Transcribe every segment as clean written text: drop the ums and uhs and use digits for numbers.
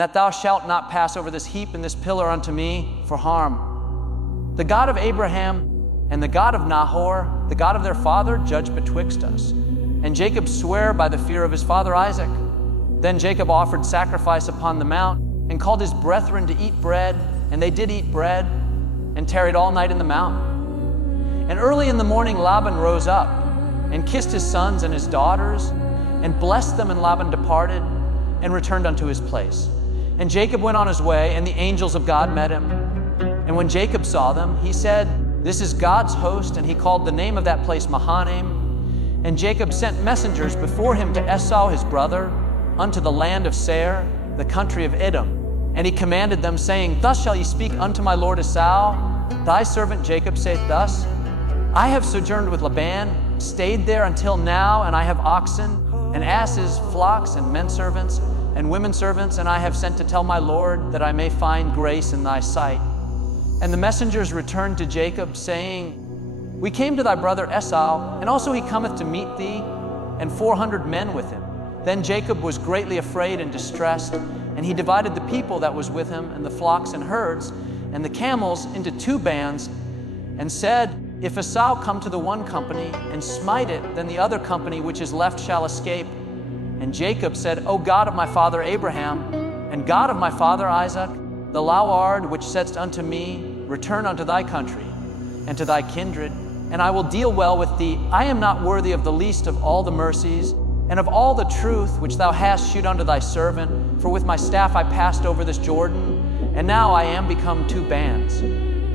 and that thou shalt not pass over this heap and this pillar unto me for harm. The God of Abraham and the God of Nahor, the God of their father, judge betwixt us. And Jacob sware by the fear of his father Isaac. Then Jacob offered sacrifice upon the mount, and called his brethren to eat bread, and they did eat bread, and tarried all night in the mount. And early in the morning Laban rose up, and kissed his sons and his daughters, and blessed them, and Laban departed, and returned unto his place. And Jacob went on his way, and the angels of God met him. And when Jacob saw them, he said, This is God's host, and he called the name of that place Mahanaim. And Jacob sent messengers before him to Esau his brother, unto the land of Seir, the country of Edom. And he commanded them, saying, Thus shall ye speak unto my lord Esau. Thy servant Jacob saith thus, I have sojourned with Laban, stayed there until now, and I have oxen, and asses, flocks, and men servants, and women servants, and I have sent to tell my lord that I may find grace in thy sight. And the messengers returned to Jacob, saying, We came to thy brother Esau, and also he cometh to meet thee, and 400 men with him. Then Jacob was greatly afraid and distressed, and he divided the people that was with him, and the flocks and herds, and the camels into 2 bands, and said, If Esau come to the one company, and smite it, then the other company which is left shall escape. And Jacob said, O God of my father Abraham, and God of my father Isaac, the Lord which saidst unto me, Return unto thy country, and to thy kindred, and I will deal well with thee. I am not worthy of the least of all the mercies, and of all the truth which thou hast shewed unto thy servant. For with my staff I passed over this Jordan, and now I am become 2 bands.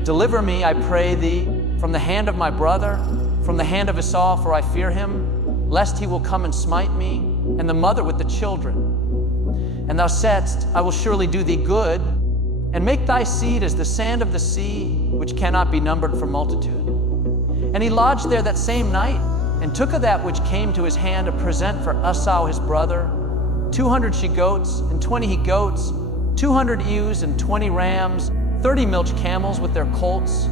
Deliver me, I pray thee, from the hand of my brother, from the hand of Esau, for I fear him, lest he will come and smite me, and the mother with the children. And thou saidst, I will surely do thee good, and make thy seed as the sand of the sea, which cannot be numbered for multitude. And he lodged there that same night, and took of that which came to his hand a present for Esau his brother, 200 she-goats, and 20 he-goats, 200 ewes, and 20 rams, 30 milch camels with their colts,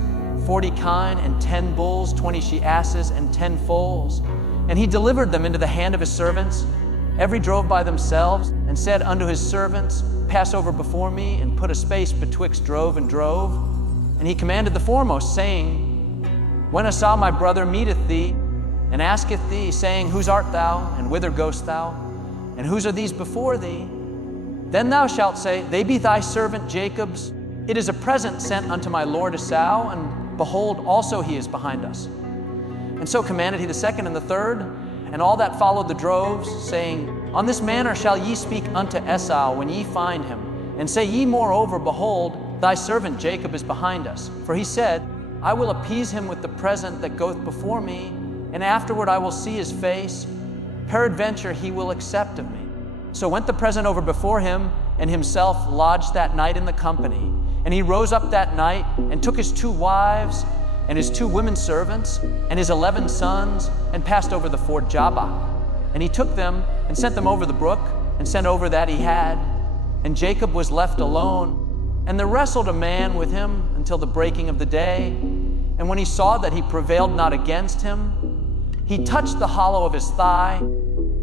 40 kine, and 10 bulls, 20 she-asses, and 10 foals. And he delivered them into the hand of his servants. Every drove by themselves, and said unto his servants, Pass over before me, and put a space betwixt drove and drove. And he commanded the foremost, saying, When Esau my brother meeteth thee, and asketh thee, saying, Whose art thou, and whither goest thou, and whose are these before thee? Then thou shalt say, They be thy servant Jacob's. It is a present sent unto my lord Esau, and behold, also he is behind us. And so commanded he the second and the third, and all that followed the droves, saying, On this manner shall ye speak unto Esau when ye find him, and say ye moreover, Behold, thy servant Jacob is behind us. For he said, I will appease him with the present that goeth before me, and afterward I will see his face. Peradventure he will accept of me. So went the present over before him, and himself lodged that night in the company. And he rose up that night, and took his 2 wives, and his 2 women servants, and his 11 sons, and passed over the ford Jabbok. And he took them, and sent them over the brook, and sent over that he had. And Jacob was left alone, and there wrestled a man with him until the breaking of the day. And when he saw that he prevailed not against him, he touched the hollow of his thigh,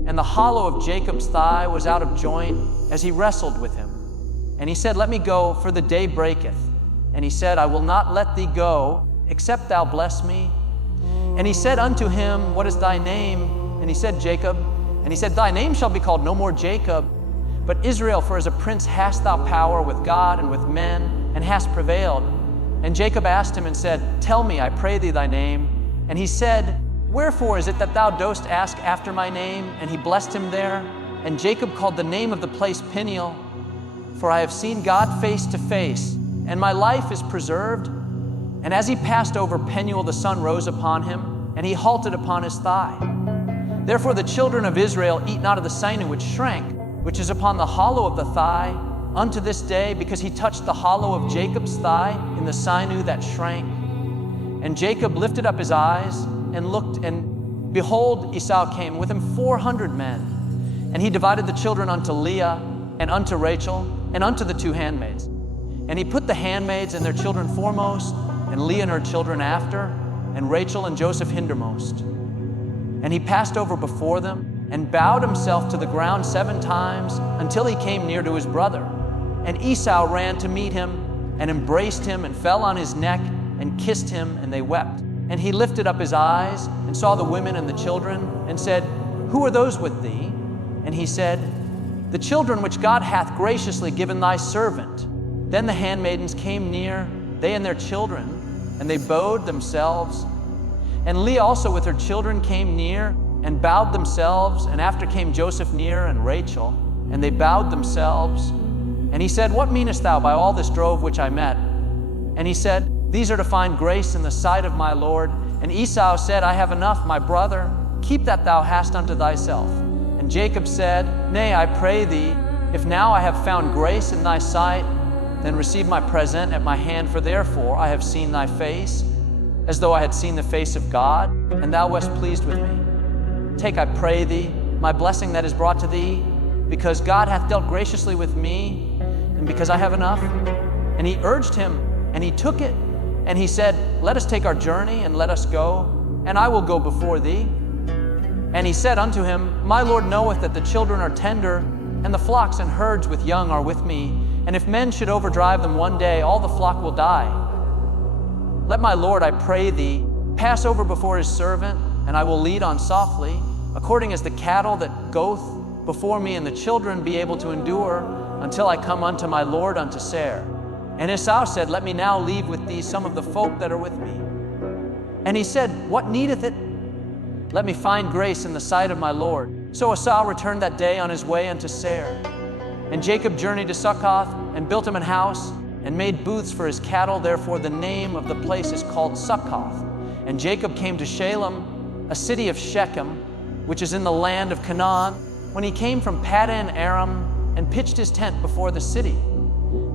and the hollow of Jacob's thigh was out of joint as he wrestled with him. And he said, Let me go, for the day breaketh. And he said, I will not let thee go, except thou bless me. And he said unto him, What is thy name? And he said, Jacob. And he said, Thy name shall be called no more Jacob, but Israel, for as a prince hast thou power with God and with men, and hast prevailed. And Jacob asked him and said, Tell me, I pray thee, thy name. And he said, Wherefore is it that thou dost ask after my name? And he blessed him there. And Jacob called the name of the place Peniel, for I have seen God face to face, and my life is preserved. And as he passed over Peniel, the sun rose upon him, and he halted upon his thigh. Therefore the children of Israel eat not of the sinew which shrank, which is upon the hollow of the thigh, unto this day, because he touched the hollow of Jacob's thigh in the sinew that shrank. And Jacob lifted up his eyes, and looked, and behold, Esau came, with him 400 men. And he divided the children unto Leah, and unto Rachel, and unto the 2 handmaids. And he put the handmaids and their children foremost, and Leah and her children after, and Rachel and Joseph hindermost. And he passed over before them, and bowed himself to the ground 7 times, until he came near to his brother. And Esau ran to meet him and embraced him and fell on his neck and kissed him, and they wept. And he lifted up his eyes and saw the women and the children and said, Who are those with thee? And he said, The children which God hath graciously given thy servant. Then the handmaidens came near, they and their children, and they bowed themselves. And Leah also with her children came near and bowed themselves. And after came Joseph near and Rachel, and they bowed themselves. And he said, What meanest thou by all this drove which I met? And he said, These are to find grace in the sight of my Lord. And Esau said, I have enough, my brother. Keep that thou hast unto thyself. And Jacob said, Nay, I pray thee, if now I have found grace in thy sight, then receive my present at my hand, for therefore I have seen thy face, as though I had seen the face of God, and thou wast pleased with me. Take, I pray thee, my blessing that is brought to thee, because God hath dealt graciously with me, and because I have enough. And he urged him, and he took it, and he said, Let us take our journey, and let us go, and I will go before thee. And he said unto him, My Lord knoweth that the children are tender, and the flocks and herds with young are with me. And if men should overdrive them one day, all the flock will die. Let my Lord, I pray thee, pass over before his servant, and I will lead on softly, according as the cattle that goeth before me, and the children be able to endure, until I come unto my Lord unto Seir. And Esau said, Let me now leave with thee some of the folk that are with me. And he said, What needeth it? Let me find grace in the sight of my Lord. So Esau returned that day on his way unto Seir. And Jacob journeyed to Succoth, and built him an house, and made booths for his cattle. Therefore the name of the place is called Succoth. And Jacob came to Shalem, a city of Shechem, which is in the land of Canaan, when he came from Paddan Aram, and pitched his tent before the city.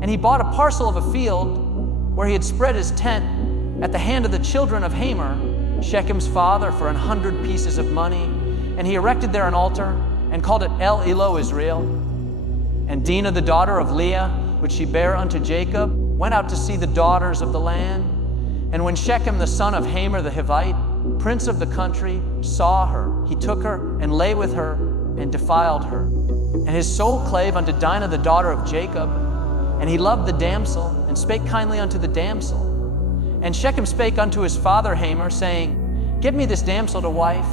And he bought a parcel of a field, where he had spread his tent, at the hand of the children of Hamor, Shechem's father, for 100 pieces of money. And he erected there an altar, and called it El Elo Israel. And Dinah, the daughter of Leah, which she bare unto Jacob, went out to see the daughters of the land. And when Shechem, the son of Hamor the Hivite, prince of the country, saw her, he took her and lay with her and defiled her. And his soul clave unto Dinah, the daughter of Jacob. And he loved the damsel, and spake kindly unto the damsel. And Shechem spake unto his father Hamor, saying, Get me this damsel to wife.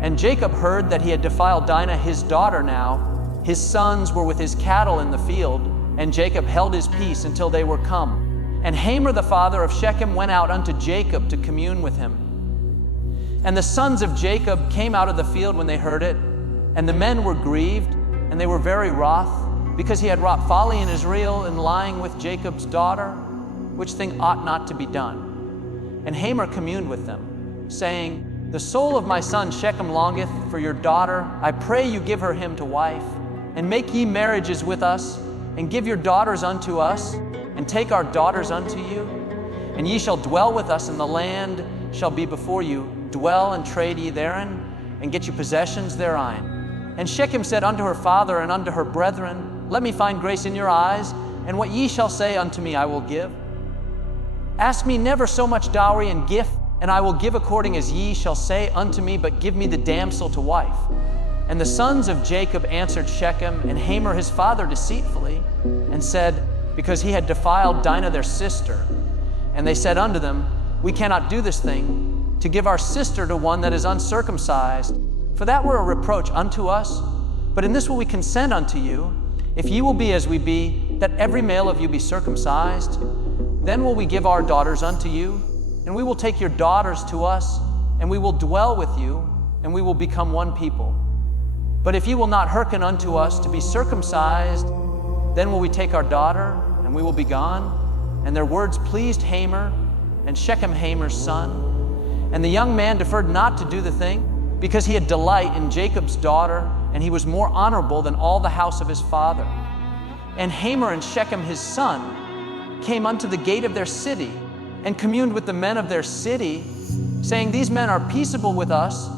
And Jacob heard that he had defiled Dinah his daughter now. His sons were with his cattle in the field, and Jacob held his peace until they were come. And Hamor the father of Shechem went out unto Jacob to commune with him. And the sons of Jacob came out of the field when they heard it, and the men were grieved, and they were very wroth, because he had wrought folly in Israel in lying with Jacob's daughter, which thing ought not to be done. And Hamor communed with them, saying, The soul of my son Shechem longeth for your daughter. I pray you give her him to wife. And make ye marriages with us, and give your daughters unto us, and take our daughters unto you. And ye shall dwell with us, and the land shall be before you. Dwell and trade ye therein, and get you possessions therein. And Shechem said unto her father and unto her brethren, Let me find grace in your eyes, and what ye shall say unto me I will give. Ask me never so much dowry and gift, and I will give according as ye shall say unto me, but give me the damsel to wife. And the sons of Jacob answered Shechem and Hamor his father deceitfully, and said, Because he had defiled Dinah their sister. And they said unto them, We cannot do this thing, to give our sister to one that is uncircumcised, for that were a reproach unto us. But in this will we consent unto you, if ye will be as we be, that every male of you be circumcised. Then will we give our daughters unto you, and we will take your daughters to us, and we will dwell with you, and we will become one people. But if ye will not hearken unto us to be circumcised, then will we take our daughter, and we will be gone. And their words pleased Hamor, and Shechem Hamor's son. And the young man deferred not to do the thing, because he had delight in Jacob's daughter, and he was more honorable than all the house of his father. And Hamor and Shechem his son came unto the gate of their city, and communed with the men of their city, saying, These men are peaceable with us,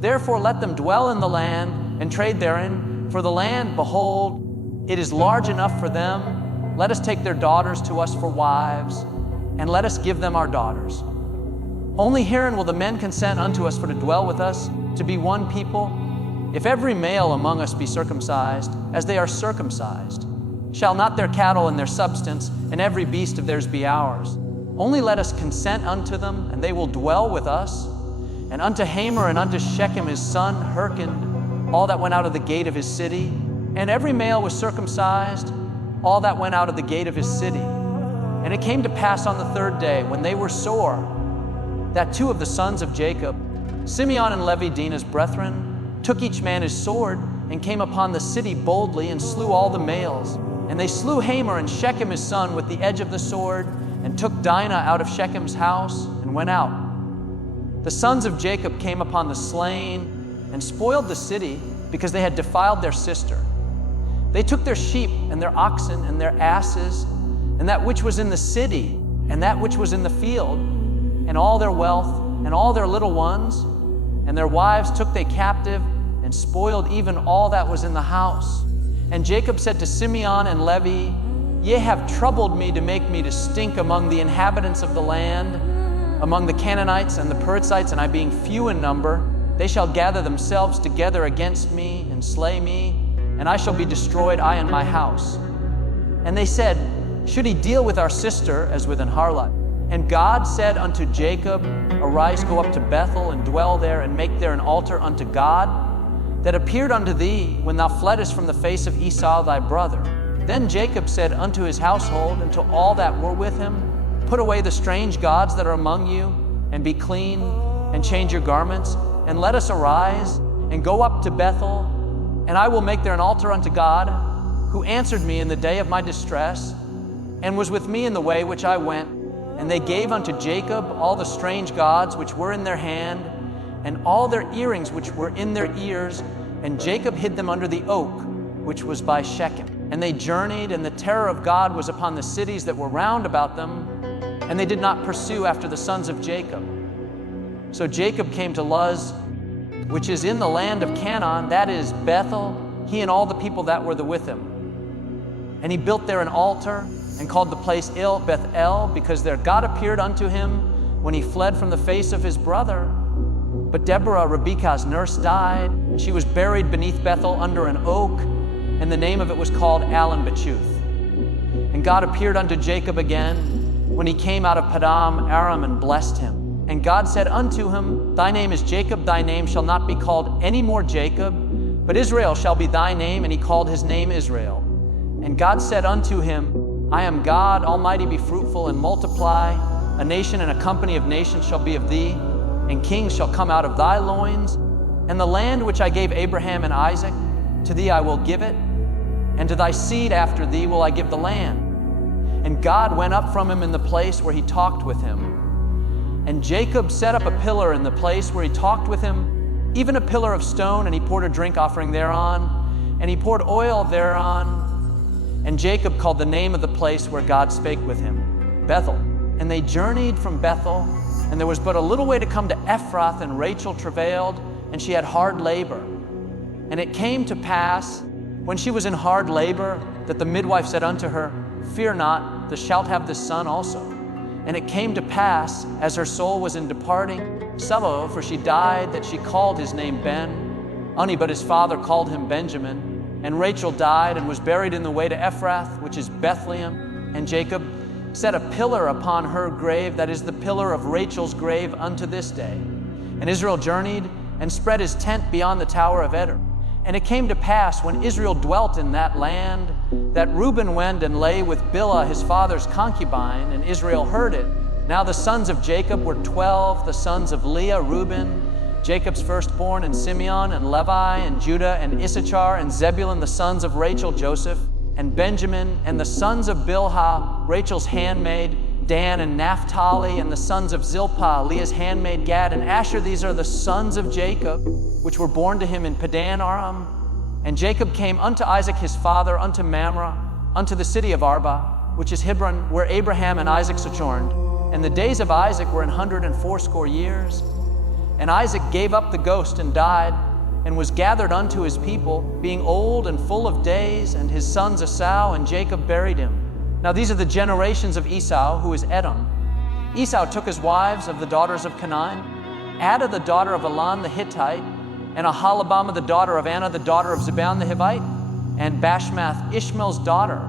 therefore let them dwell in the land, and trade therein. For the land, behold, it is large enough for them. Let us take their daughters to us for wives, and let us give them our daughters. Only herein will the men consent unto us for to dwell with us, to be one people, if every male among us be circumcised, as they are circumcised. Shall not their cattle and their substance, and every beast of theirs be ours? Only let us consent unto them, and they will dwell with us. And unto Hamor and unto Shechem his son hearkened all that went out of the gate of his city. And every male was circumcised, all that went out of the gate of his city. And it came to pass on the third day, when they were sore, that two of the sons of Jacob, Simeon and Levi, Dinah's brethren, took each man his sword, and came upon the city boldly, and slew all the males. And they slew Hamor and Shechem his son with the edge of the sword, and took Dinah out of Shechem's house, and went out. The sons of Jacob came upon the slain, and spoiled the city, because they had defiled their sister. They took their sheep, and their oxen, and their asses, and that which was in the city, and that which was in the field, and all their wealth, and all their little ones, and their wives took they captive, and spoiled even all that was in the house. And Jacob said to Simeon and Levi, Ye have troubled me to make me to stink among the inhabitants of the land, among the Canaanites and the Perizzites, and I being few in number, they shall gather themselves together against me and slay me, and I shall be destroyed, I and my house. And they said, Should he deal with our sister as with an harlot? And God said unto Jacob, Arise, go up to Bethel, and dwell there, and make there an altar unto God, that appeared unto thee when thou fleddest from the face of Esau thy brother. Then Jacob said unto his household and to all that were with him, Put away the strange gods that are among you, and be clean, and change your garments, and let us arise, and go up to Bethel, and I will make there an altar unto God, who answered me in the day of my distress, and was with me in the way which I went. And they gave unto Jacob all the strange gods which were in their hand, and all their earrings which were in their ears, and Jacob hid them under the oak which was by Shechem. And they journeyed, and the terror of God was upon the cities that were round about them, and they did not pursue after the sons of Jacob. So Jacob came to Luz, which is in the land of Canaan, that is Bethel, he and all the people that were with him. And he built there an altar, and called the place Il Bethel, because there God appeared unto him when he fled from the face of his brother. But Deborah, Rebekah's nurse, died, and she was buried beneath Bethel under an oak, and the name of it was called Allon Bachuth. And God appeared unto Jacob again when he came out of Padam Aram, and blessed him. And God said unto him, Thy name is Jacob, thy name shall not be called any more Jacob, but Israel shall be thy name. And he called his name Israel. And God said unto him, I am God, Almighty, be fruitful and multiply. A nation and a company of nations shall be of thee, and kings shall come out of thy loins. And the land which I gave Abraham and Isaac, to thee I will give it, and to thy seed after thee will I give the land. And God went up from him in the place where he talked with him. And Jacob set up a pillar in the place where he talked with him, even a pillar of stone, and he poured a drink offering thereon, and he poured oil thereon. And Jacob called the name of the place where God spake with him, Bethel. And they journeyed from Bethel, and there was but a little way to come to Ephrath, and Rachel travailed, and she had hard labor. And it came to pass, when she was in hard labor, that the midwife said unto her, Fear not, thou shalt have this son also. And it came to pass, as her soul was in departing, Selo, for she died, that she called his name Ben. Oni, but his father called him Benjamin. And Rachel died, and was buried in the way to Ephrath, which is Bethlehem. And Jacob set a pillar upon her grave, that is the pillar of Rachel's grave unto this day. And Israel journeyed, and spread his tent beyond the tower of Eder. And it came to pass, when Israel dwelt in that land, that Reuben went and lay with Bilhah his father's concubine, and Israel heard it. Now the sons of Jacob were 12, the sons of Leah, Reuben, Jacob's firstborn, and Simeon, and Levi, and Judah, and Issachar, and Zebulun, the sons of Rachel, Joseph, and Benjamin, and the sons of Bilhah, Rachel's handmaid, Dan, and Naphtali, and the sons of Zilpah, Leah's handmaid, Gad, and Asher. These are the sons of Jacob, which were born to him in Padan Aram. And Jacob came unto Isaac his father, unto Mamre, unto the city of Arba, which is Hebron, where Abraham and Isaac sojourned. And the days of Isaac were 180 years. And Isaac gave up the ghost and died, and was gathered unto his people, being old and full of days, and his sons Esau and Jacob buried him. Now these are the generations of Esau, who is Edom. Esau took his wives of the daughters of Canaan, Adah the daughter of Elon the Hittite, and Aholibamah the daughter of Anna the daughter of Zibeon the Hivite, and Bashmath Ishmael's daughter,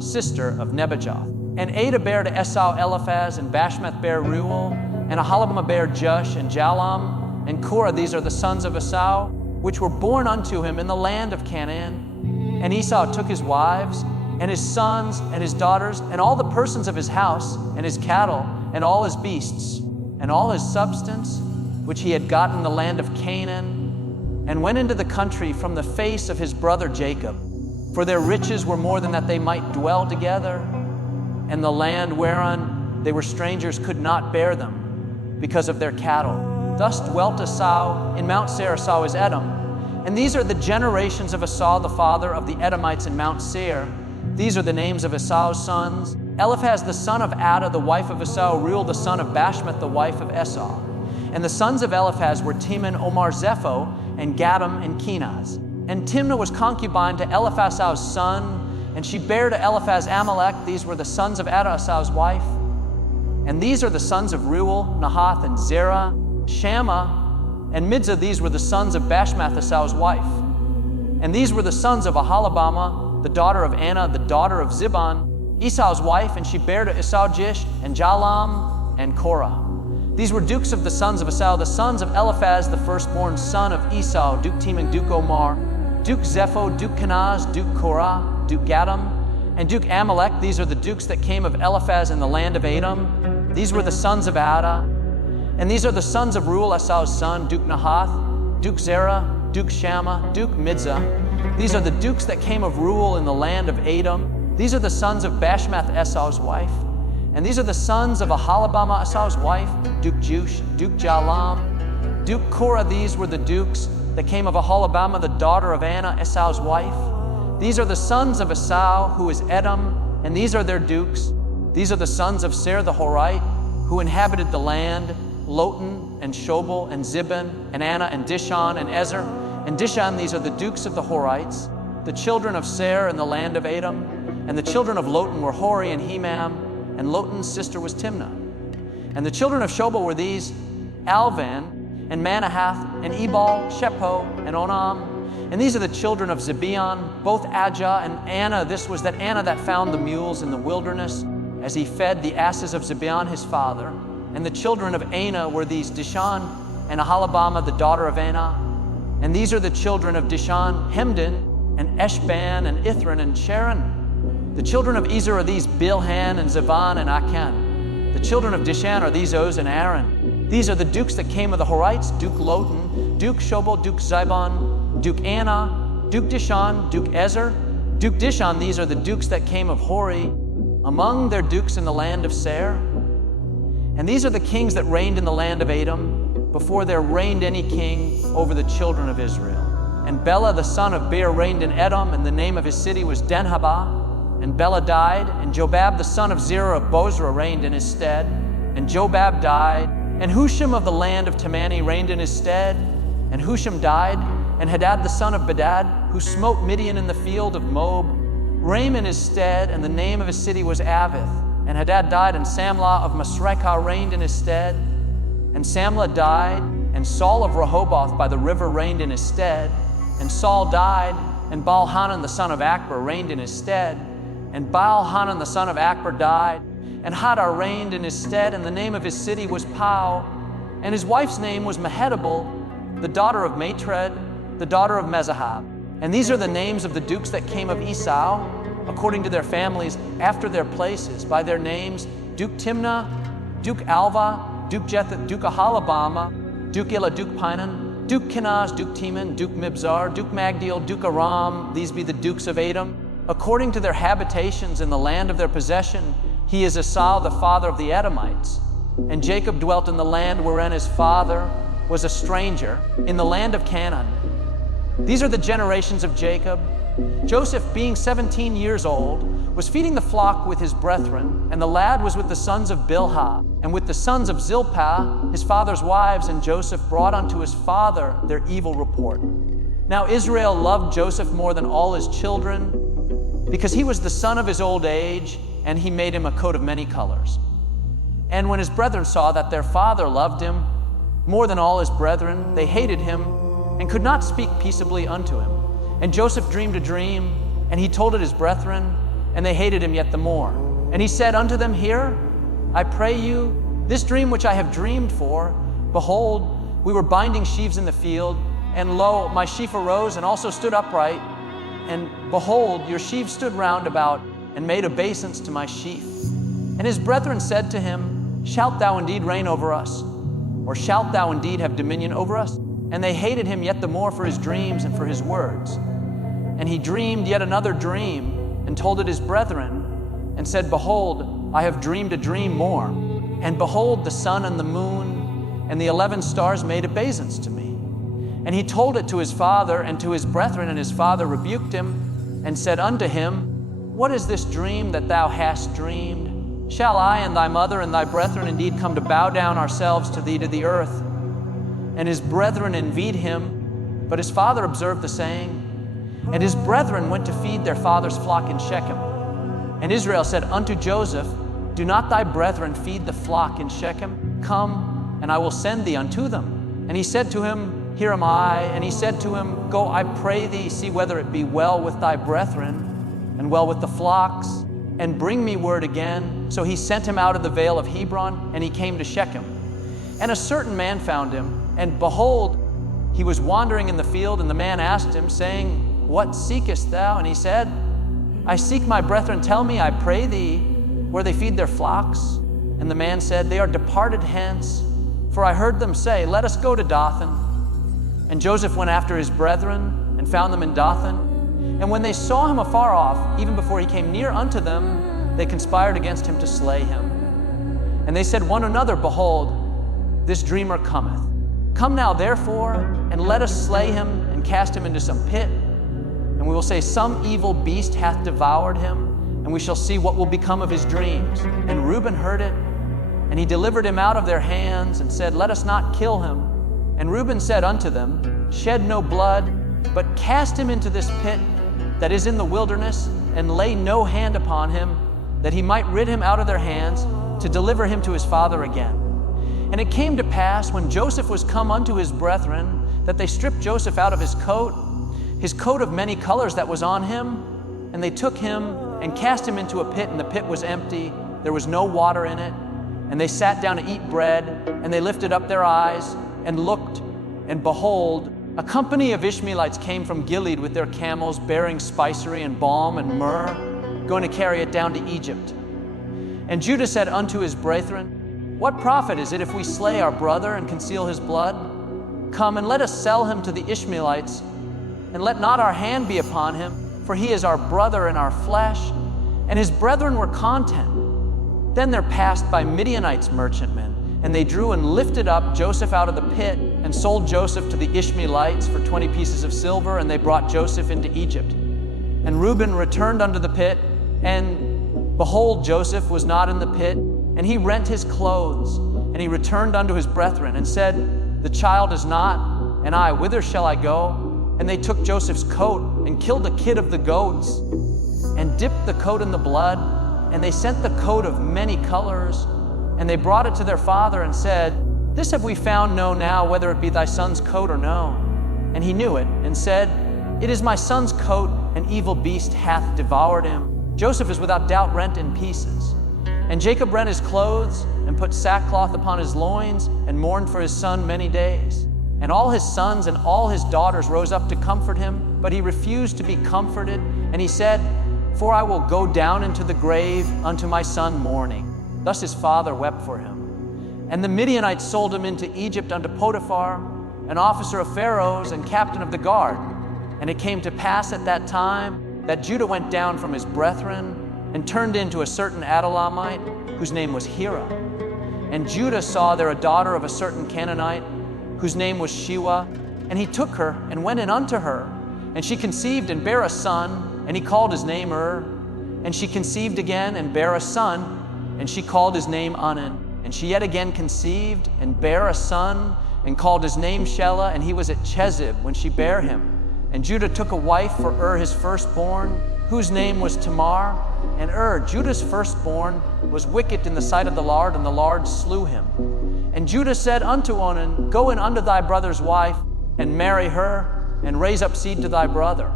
sister of Nebajoth. And Ada bare to Esau Eliphaz, and Bashmath bare Reuel, and Aholibamah bare Jush, and Jalam, and Korah. These are the sons of Esau, which were born unto him in the land of Canaan. And Esau took his wives, and his sons, and his daughters, and all the persons of his house, and his cattle, and all his beasts, and all his substance, which he had gotten in the land of Canaan, and went into the country from the face of his brother Jacob. For their riches were more than that they might dwell together, and the land whereon they were strangers could not bear them, because of their cattle. Thus dwelt Esau in Mount Seir. Esau is Edom. And these are the generations of Esau, the father of the Edomites in Mount Seir. These are the names of Esau's sons: Eliphaz the son of Ada, the wife of Esau; Reuel the son of Bashmath, the wife of Esau. And the sons of Eliphaz were Teman, Omar, Zepho, and Gatam, and Kenaz. And Timnah was concubine to Eliphaz, Esau's son, and she bare to Eliphaz Amalek. These were the sons of Ada, Esau's wife. And these are the sons of Reuel, Nahath, and Zerah, Shammah, and Midzah. These were the sons of Bashmath, Esau's wife. And these were the sons of Aholibamah, the daughter of Anna, the daughter of Zibon, Esau's wife, and she bare to Esau Jish, and Jalam, and Korah. These were dukes of the sons of Esau, the sons of Eliphaz, the firstborn son of Esau: Duke Teman, Duke Omar, Duke Zepho, Duke Kenaz, Duke Korah, Duke Gatam, and Duke Amalek. These are the dukes that came of Eliphaz in the land of Edom. These were the sons of Ada. And these are the sons of Reuel, Esau's son: Duke Nahath, Duke Zerah, Duke Shammah, Duke Midzah. These are the dukes that came of Reuel in the land of Edom. These are the sons of Bashmath, Esau's wife. And these are the sons of Aholibamah, Esau's wife: Duke Jush, Duke Jalam, Duke Korah. These were the dukes that came of Aholibamah, the daughter of Anna, Esau's wife. These are the sons of Esau, who is Edom, and these are their dukes. These are the sons of Seir the Horite, who inhabited the land: Lotan, and Shobal, and Zibon, and Anna, and Dishon, and Ezer. And Dishon. These are the dukes of the Horites, the children of Seir in the land of Edom. And the children of Lotan were Hori and Hemam, and Lotan's sister was Timnah. And the children of Shobal were these: Alvan, and Manahath, and Ebal, Shepho, and Onam. And these are the children of Zibeon, both Ajah and Anna. This was that Anna that found the mules in the wilderness, as he fed the asses of Zibeon his father. And the children of Anah were these: Dishon, and Aholibamah, the daughter of Anah. And these are the children of Dishon: Hemdan, and Eshban, and Ithran, and Sharon. The children of Ezer are these: Bilhan, and Zivan, and Akan. The children of Dishan are these: Oz and Aaron. These are the dukes that came of the Horites: Duke Lotan, Duke Shobal, Duke Zibon, Duke Anna, Duke Dishon, Duke Ezer, Duke Dishon. These are the dukes that came of Hori, among their dukes in the land of Seir. And these are the kings that reigned in the land of Edom, before there reigned any king over the children of Israel. And Bela the son of Beer reigned in Edom, and the name of his city was Dinhabah. And Bela died, and Jobab the son of Zerah of Bozrah reigned in his stead. And Jobab died, and Husham of the land of Temani reigned in his stead. And Husham died, and Hadad the son of Bedad, who smote Midian in the field of Moab, reigned in his stead, and the name of his city was Avith. And Hadad died, and Samlah of Masrekah reigned in his stead. And Samlah died, and Saul of Rehoboth by the river reigned in his stead. And Saul died, and Baal-Hanan the son of Akbar reigned in his stead. And Baal-Hanan the son of Akbar died, and Hadar reigned in his stead, and the name of his city was Pau. And his wife's name was Mehetabel, the daughter of Matred, the daughter of Mezahab. And these are the names of the dukes that came of Esau, according to their families, after their places, by their names: Duke Timnah, Duke Alva, Duke Jetheth, Duke Aholibamah, Duke Elah, Duke Pinan, Duke Kenaz, Duke Teman, Duke Mibzar, Duke Magdiel, Duke Aram. These be the dukes of Edom, according to their habitations in the land of their possession. He is Esau, the father of the Edomites. And Jacob dwelt in the land wherein his father was a stranger, in the land of Canaan. These are the generations of Jacob. Joseph, being 17 years old, was feeding the flock with his brethren, and the lad was with the sons of Bilhah, and with the sons of Zilpah, his father's wives. And Joseph brought unto his father their evil report. Now Israel loved Joseph more than all his children, because he was the son of his old age, and he made him a coat of many colors. And when his brethren saw that their father loved him more than all his brethren, they hated him, and could not speak peaceably unto him. And Joseph dreamed a dream, and he told it his brethren. and they hated him yet the more. And he said unto them, Hear, I pray you, this dream which I have dreamed for. Behold, we were binding sheaves in the field, and lo, my sheaf arose and also stood upright. And behold, your sheaves stood round about, and made obeisance to my sheaf. And his brethren said to him, Shalt thou indeed reign over us? Or shalt thou indeed have dominion over us? And they hated him yet the more for his dreams and for his words. And he dreamed yet another dream, and told it his brethren, and said, Behold, I have dreamed a dream more. And behold, the sun and the moon and the 11 stars made obeisance to me. And he told it to his father and to his brethren, and his father rebuked him, and said unto him, What is this dream that thou hast dreamed? Shall I and thy mother and thy brethren indeed come to bow down ourselves to thee to the earth? And his brethren envied him, but his father observed the saying. And his brethren went to feed their father's flock in Shechem. And Israel said unto Joseph, Do not thy brethren feed the flock in Shechem? Come, and I will send thee unto them. And he said to him, Here am I. And he said to him, Go, I pray thee, see whether it be well with thy brethren, and well with the flocks, and bring me word again. So he sent him out of the vale of Hebron, and he came to Shechem. And a certain man found him, and behold, he was wandering in the field, and the man asked him, saying, What seekest thou? And he said, I seek my brethren, tell me, I pray thee, where they feed their flocks. And the man said, They are departed hence, for I heard them say, Let us go to Dothan. And Joseph went after his brethren, and found them in Dothan. And when they saw him afar off, even before he came near unto them, they conspired against him to slay him. And they said one another, Behold, this dreamer cometh. Come now, therefore, and let us slay him, and cast him into some pit. And we will say, Some evil beast hath devoured him, and we shall see what will become of his dreams. And Reuben heard it, and he delivered him out of their hands, and said, Let us not kill him. And Reuben said unto them, Shed no blood, but cast him into this pit that is in the wilderness, and lay no hand upon him, that he might rid him out of their hands, to deliver him to his father again. And it came to pass, when Joseph was come unto his brethren, that they stripped Joseph out of his coat of many colors that was on him, and they took him and cast him into a pit, and the pit was empty, there was no water in it. And they sat down to eat bread, and they lifted up their eyes and looked, and behold, a company of Ishmaelites came from Gilead with their camels, bearing spicery and balm and myrrh, going to carry it down to Egypt. And Judah said unto his brethren, What profit is it if we slay our brother and conceal his blood? Come, and let us sell him to the Ishmaelites, and let not our hand be upon him, for he is our brother and our flesh. And his brethren were content. Then there passed by Midianites merchantmen, and they drew and lifted up Joseph out of the pit, and sold Joseph to the Ishmaelites for 20 pieces of silver, and they brought Joseph into Egypt. And Reuben returned unto the pit, and behold, Joseph was not in the pit, and he rent his clothes, and he returned unto his brethren, and said, The child is not, and I, whither shall I go? And they took Joseph's coat, and killed a kid of the goats, and dipped the coat in the blood, and they sent the coat of many colors, and they brought it to their father, and said, This have we found, know now, whether it be thy son's coat or no. And he knew it, and said, It is my son's coat, an evil beast hath devoured him. Joseph is without doubt rent in pieces. And Jacob rent his clothes, and put sackcloth upon his loins, and mourned for his son many days. And all his sons and all his daughters rose up to comfort him, but he refused to be comforted. And he said, For I will go down into the grave unto my son mourning. Thus his father wept for him. And the Midianites sold him into Egypt unto Potiphar, an officer of Pharaoh's and captain of the guard. And it came to pass at that time that Judah went down from his brethren, and turned into a certain Adullamite, whose name was Hira. And Judah saw there a daughter of a certain Canaanite, whose name was Shewa. And he took her, and went in unto her. And she conceived, and bare a son, and he called his name And she conceived again, and bare a son, and she called his name Onan. And she yet again conceived, and bare a son, and called his name Shelah, and he was at Chezib when she bare him. And Judah took a wife for his firstborn, whose name was Tamar. And Judah's firstborn, was wicked in the sight of the Lord, and the Lord slew him. And Judah said unto Onan, Go in unto thy brother's wife, and marry her, and raise up seed to thy brother.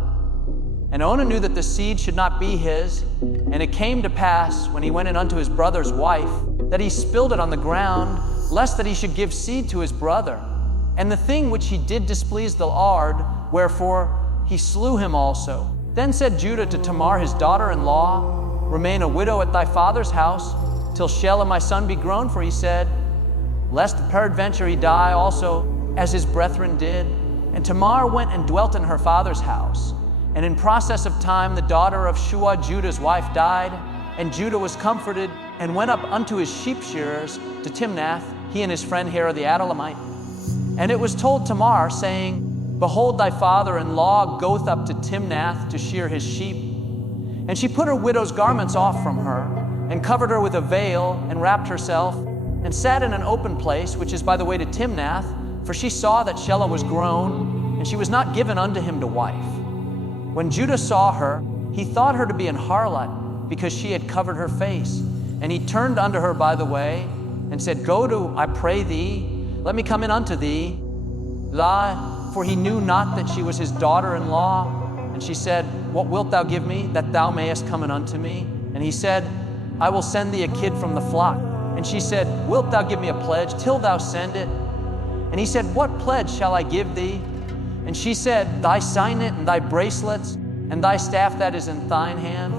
And Onan knew that the seed should not be his. And it came to pass, when he went in unto his brother's wife, that he spilled it on the ground, lest that he should give seed to his brother. And the thing which he did displeased the Lord, wherefore he slew him also. Then said Judah to Tamar his daughter-in-law, Remain a widow at thy father's house, till Shelah my son be grown. For he said, Lest peradventure he die also, as his brethren did. And Tamar went and dwelt in her father's house. And in process of time the daughter of Shua, Judah's wife, died. And Judah was comforted, and went up unto his sheep shearers to Timnath, he and his friend Hira the Adullamite. And it was told Tamar, saying, Behold, thy father-in-law goeth up to Timnath to shear his sheep. And she put her widow's garments off from her, and covered her with a veil, and wrapped herself, and sat in an open place, which is by the way to Timnath, for she saw that Shelah was grown, and she was not given unto him to wife. When Judah saw her, he thought her to be an harlot, because she had covered her face. And he turned unto her by the way, and said, Go to, I pray thee, let me come in unto thee. For he knew not that she was his daughter-in-law. And she said, What wilt thou give me, that thou mayest come in unto me? And he said, I will send thee a kid from the flock. And she said, Wilt thou give me a pledge till thou send it? And he said, What pledge shall I give thee? And she said, Thy signet and thy bracelets, and thy staff that is in thine hand.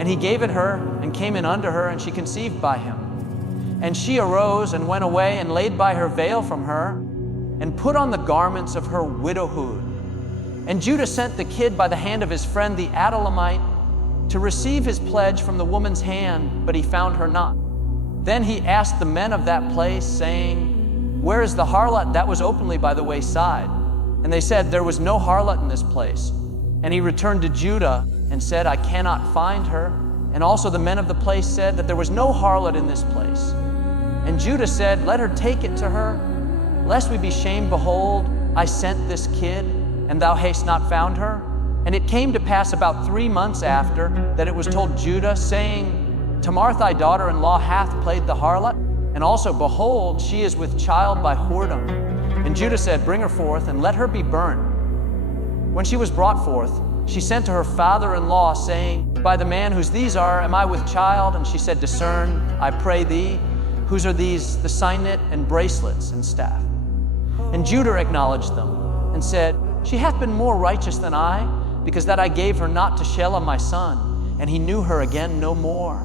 And he gave it her, and came in unto her, and she conceived by him. And she arose, and went away, and laid by her veil from her, and put on the garments of her widowhood. And Judah sent the kid by the hand of his friend the Adullamite to receive his pledge from the woman's hand, but he found her not. Then he asked the men of that place, saying, Where is the harlot that was openly by the wayside? And they said, There was no harlot in this place. And he returned to Judah and said, I cannot find her. And also the men of the place said that there was no harlot in this place. And Judah said, Let her take it to her, lest we be shamed. Behold, I sent this kid, and thou hast not found her. And it came to pass about 3 months after that it was told Judah, saying, Tamar thy daughter-in-law hath played the harlot, and also, behold, she is with child by whoredom. And Judah said, Bring her forth, and let her be burned. When she was brought forth, she sent to her father-in-law, saying, By the man whose these are, am I with child? And she said, Discern, I pray thee, whose are these, the signet and bracelets and staff? And Judah acknowledged them, and said, She hath been more righteous than I, because that I gave her not to Shelah my son. And he knew her again no more.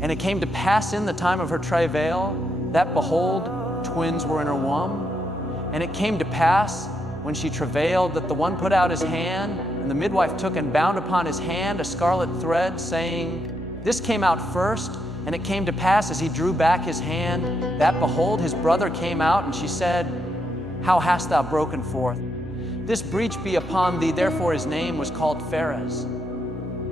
And it came to pass in the time of her travail, that, behold, twins were in her womb. And it came to pass, when she travailed, that the one put out his hand, and the midwife took and bound upon his hand a scarlet thread, saying, This came out first. And it came to pass, as he drew back his hand, that, behold, his brother came out, and she said, How hast thou broken forth? This breach be upon thee. Therefore his name was called Pharez.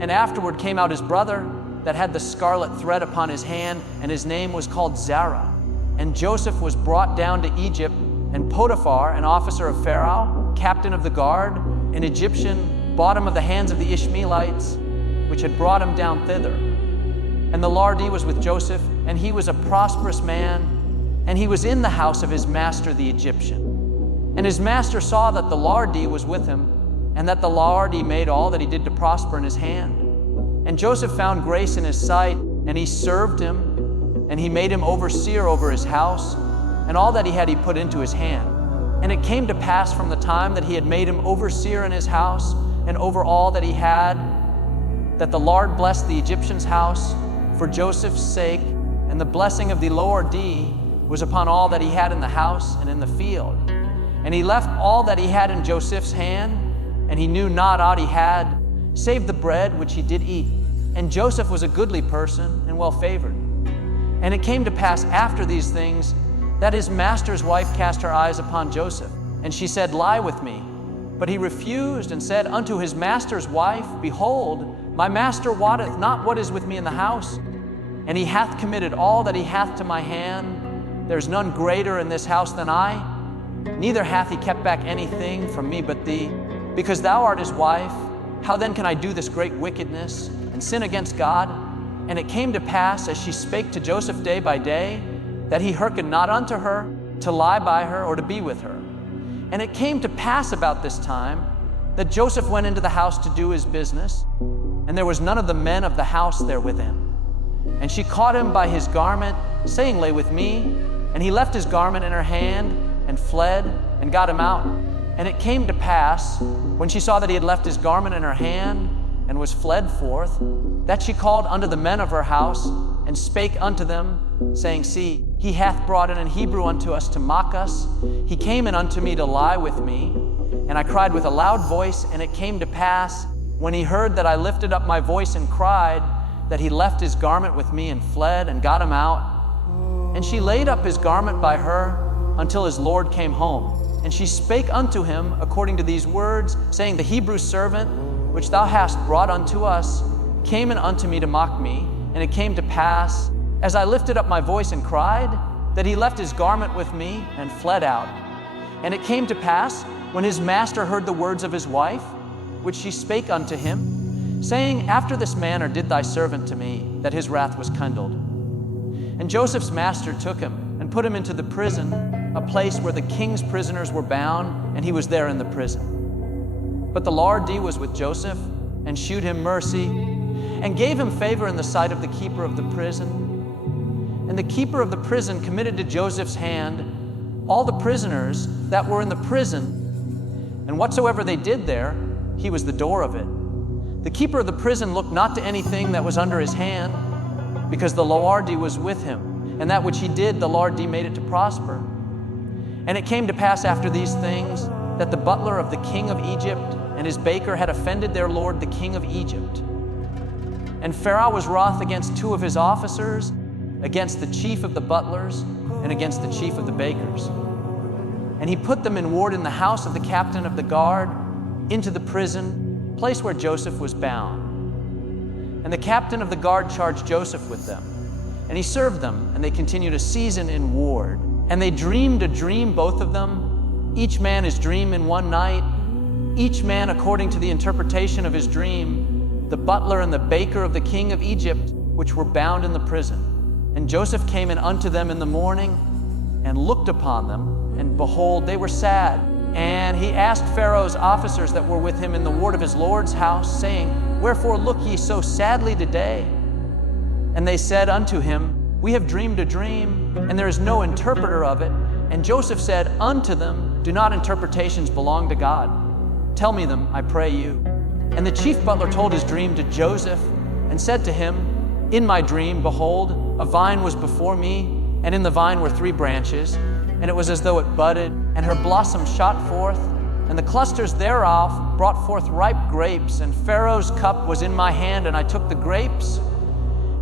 And afterward came out his brother, that had the scarlet thread upon his hand, and his name was called Zerah. And Joseph was brought down to Egypt, and Potiphar, an officer of Pharaoh, captain of the guard, an Egyptian, bought him of the hands of the Ishmaelites, which had brought him down thither. And the Lardee was with Joseph, and he was a prosperous man, and he was in the house of his master the Egyptian. And his master saw that the Lardee was with him, and that the Lardee made all that he did to prosper in his hand. And Joseph found grace in his sight, and he served him, and he made him overseer over his house, and all that he had he put into his hand. And it came to pass from the time that he had made him overseer in his house, and over all that he had, that the Lord blessed the Egyptian's house for Joseph's sake, and the blessing of the Lardee was upon all that he had in the house and in the field. And he left all that he had in Joseph's hand, and he knew not aught he had, save the bread which he did eat. And Joseph was a goodly person and well favored. And it came to pass after these things, that his master's wife cast her eyes upon Joseph, and she said, Lie with me. But he refused, and said unto his master's wife, Behold, my master wotteth not what is with me in the house, and he hath committed all that he hath to my hand. There's none greater in this house than I, neither hath he kept back anything from me but thee. Because thou art his wife, how then can I do this great wickedness and sin against God? And it came to pass, as she spake to Joseph day by day, that he hearkened not unto her to lie by her or to be with her. And it came to pass about this time that Joseph went into the house to do his business, and there was none of the men of the house there with him. And she caught him by his garment, saying, Lay with me. And he left his garment in her hand and fled and got him out. And it came to pass, when she saw that he had left his garment in her hand and was fled forth, that she called unto the men of her house and spake unto them, saying, See, he hath brought in an Hebrew unto us to mock us. He came in unto me to lie with me. And I cried with a loud voice, and it came to pass, when he heard that I lifted up my voice and cried, that he left his garment with me and fled and got him out. And she laid up his garment by her until his Lord came home. And she spake unto him according to these words, saying, The Hebrew servant, which thou hast brought unto us, came in unto me to mock me. And it came to pass, as I lifted up my voice and cried, that he left his garment with me and fled out. And it came to pass, when his master heard the words of his wife, which she spake unto him, saying, After this manner did thy servant to me, that his wrath was kindled. And Joseph's master took him and put him into the prison, a place where the king's prisoners were bound, and he was there in the prison. But the Lord was with Joseph, and shewed him mercy, and gave him favor in the sight of the keeper of the prison. And the keeper of the prison committed to Joseph's hand all the prisoners that were in the prison, and whatsoever they did there, he was the door of it. The keeper of the prison looked not to anything that was under his hand, because the Lord was with him, and that which he did, the Lord made it to prosper. And it came to pass after these things, that the butler of the king of Egypt and his baker had offended their lord the king of Egypt. And Pharaoh was wroth against two of his officers, against the chief of the butlers, and against the chief of the bakers. And he put them in ward in the house of the captain of the guard, into the prison, place where Joseph was bound. And the captain of the guard charged Joseph with them. And he served them, and they continued a season in ward. And they dreamed a dream, both of them, each man his dream in one night, each man according to the interpretation of his dream, the butler and the baker of the king of Egypt, which were bound in the prison. And Joseph came in unto them in the morning, and looked upon them, and behold, they were sad. And he asked Pharaoh's officers that were with him in the ward of his Lord's house, saying, Wherefore look ye so sadly today? And they said unto him, We have dreamed a dream, and there is no interpreter of it. And Joseph said unto them, Do not interpretations belong to God? Tell me them, I pray you. And the chief butler told his dream to Joseph, and said to him, In my dream, behold, a vine was before me, and in the vine were 3 branches, and it was as though it budded, and her blossoms shot forth, and the clusters thereof brought forth ripe grapes, and Pharaoh's cup was in my hand, and I took the grapes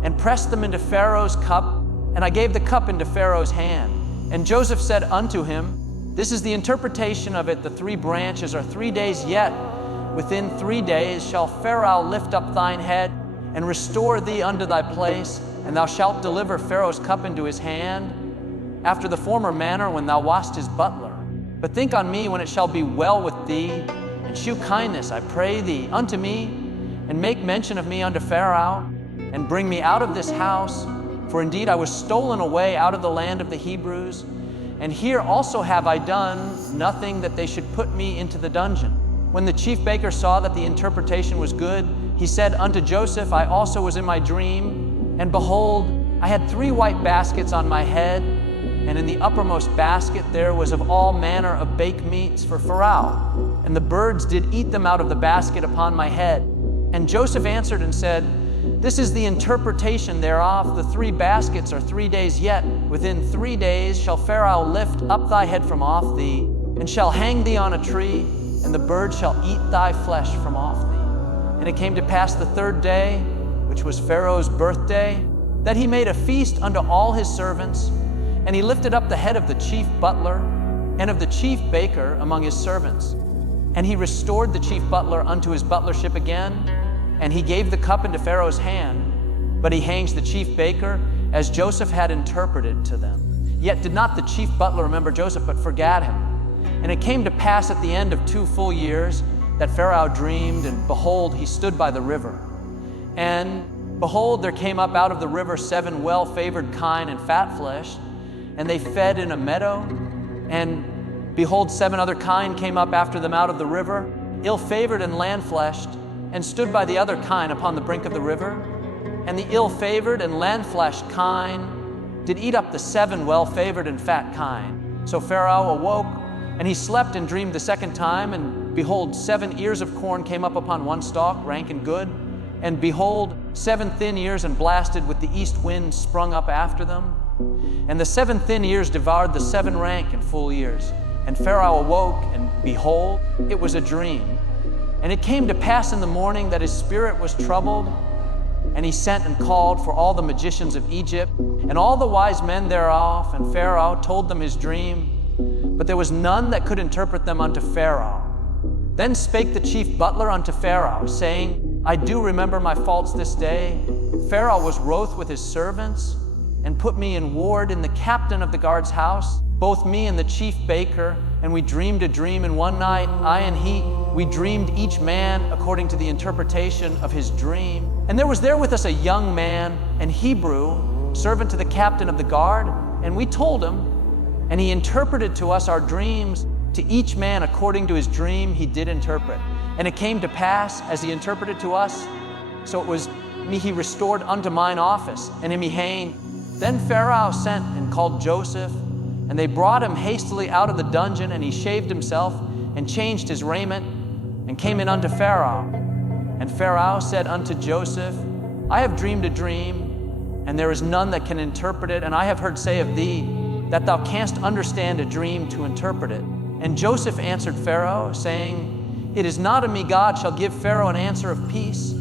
and pressed them into Pharaoh's cup, and I gave the cup into Pharaoh's hand. And Joseph said unto him, This is the interpretation of it, the 3 branches are 3 days yet. Within 3 days shall Pharaoh lift up thine head, and restore thee unto thy place, and thou shalt deliver Pharaoh's cup into his hand, after the former manner when thou wast his butler. But think on me when it shall be well with thee, and shew kindness, I pray thee, unto me, and make mention of me unto Pharaoh, and bring me out of this house. For indeed I was stolen away out of the land of the Hebrews, and here also have I done nothing that they should put me into the dungeon. When the chief baker saw that the interpretation was good, he said unto Joseph, I also was in my dream, and behold, I had 3 white baskets on my head, and in the uppermost basket there was of all manner of baked meats for Pharaoh, and the birds did eat them out of the basket upon my head. And Joseph answered and said, This is the interpretation thereof. The 3 baskets are 3 days yet. Within 3 days shall Pharaoh lift up thy head from off thee, and shall hang thee on a tree, and the birds shall eat thy flesh from off thee. And it came to pass the 3rd day, which was Pharaoh's birthday, that he made a feast unto all his servants, and he lifted up the head of the chief butler and of the chief baker among his servants. And he restored the chief butler unto his butlership again, and he gave the cup into Pharaoh's hand, but he hangs the chief baker as Joseph had interpreted to them. Yet did not the chief butler remember Joseph, but forgat him. And it came to pass at the end of 2 full years that Pharaoh dreamed, and behold, he stood by the river. And behold, there came up out of the river 7 well-favored kine and fat-fleshed, and they fed in a meadow. And behold, 7 other kine came up after them out of the river, ill-favored and land-fleshed, and stood by the other kine upon the brink of the river. And the ill-favored and land-fleshed kine did eat up the 7 well-favored and fat kine. So Pharaoh awoke, and he slept and dreamed the second time, and behold, 7 ears of corn came up upon one stalk, rank and good. And behold, 7 thin ears and blasted with the east wind sprung up after them. And the 7 thin ears devoured the 7 rank and full ears. And Pharaoh awoke, and behold, it was a dream. And it came to pass in the morning that his spirit was troubled, and he sent and called for all the magicians of Egypt, and all the wise men thereof, and Pharaoh told them his dream, but there was none that could interpret them unto Pharaoh. Then spake the chief butler unto Pharaoh, saying, I do remember my faults this day. Pharaoh was wroth with his servants, and put me in ward in the captain of the guard's house, both me and the chief baker, and we dreamed a dream in one night, I and he, we dreamed each man according to the interpretation of his dream. And there was there with us a young man, an Hebrew, servant to the captain of the guard, and we told him, and he interpreted to us our dreams, to each man according to his dream he did interpret. And it came to pass, as he interpreted to us, so it was me he restored unto mine office, and him he hanged. Then Pharaoh sent and called Joseph, and they brought him hastily out of the dungeon, and he shaved himself, and changed his raiment, and came in unto Pharaoh. And Pharaoh said unto Joseph, I have dreamed a dream, and there is none that can interpret it, and I have heard say of thee, that thou canst understand a dream to interpret it. And Joseph answered Pharaoh, saying, It is not of me God shall give Pharaoh an answer of peace.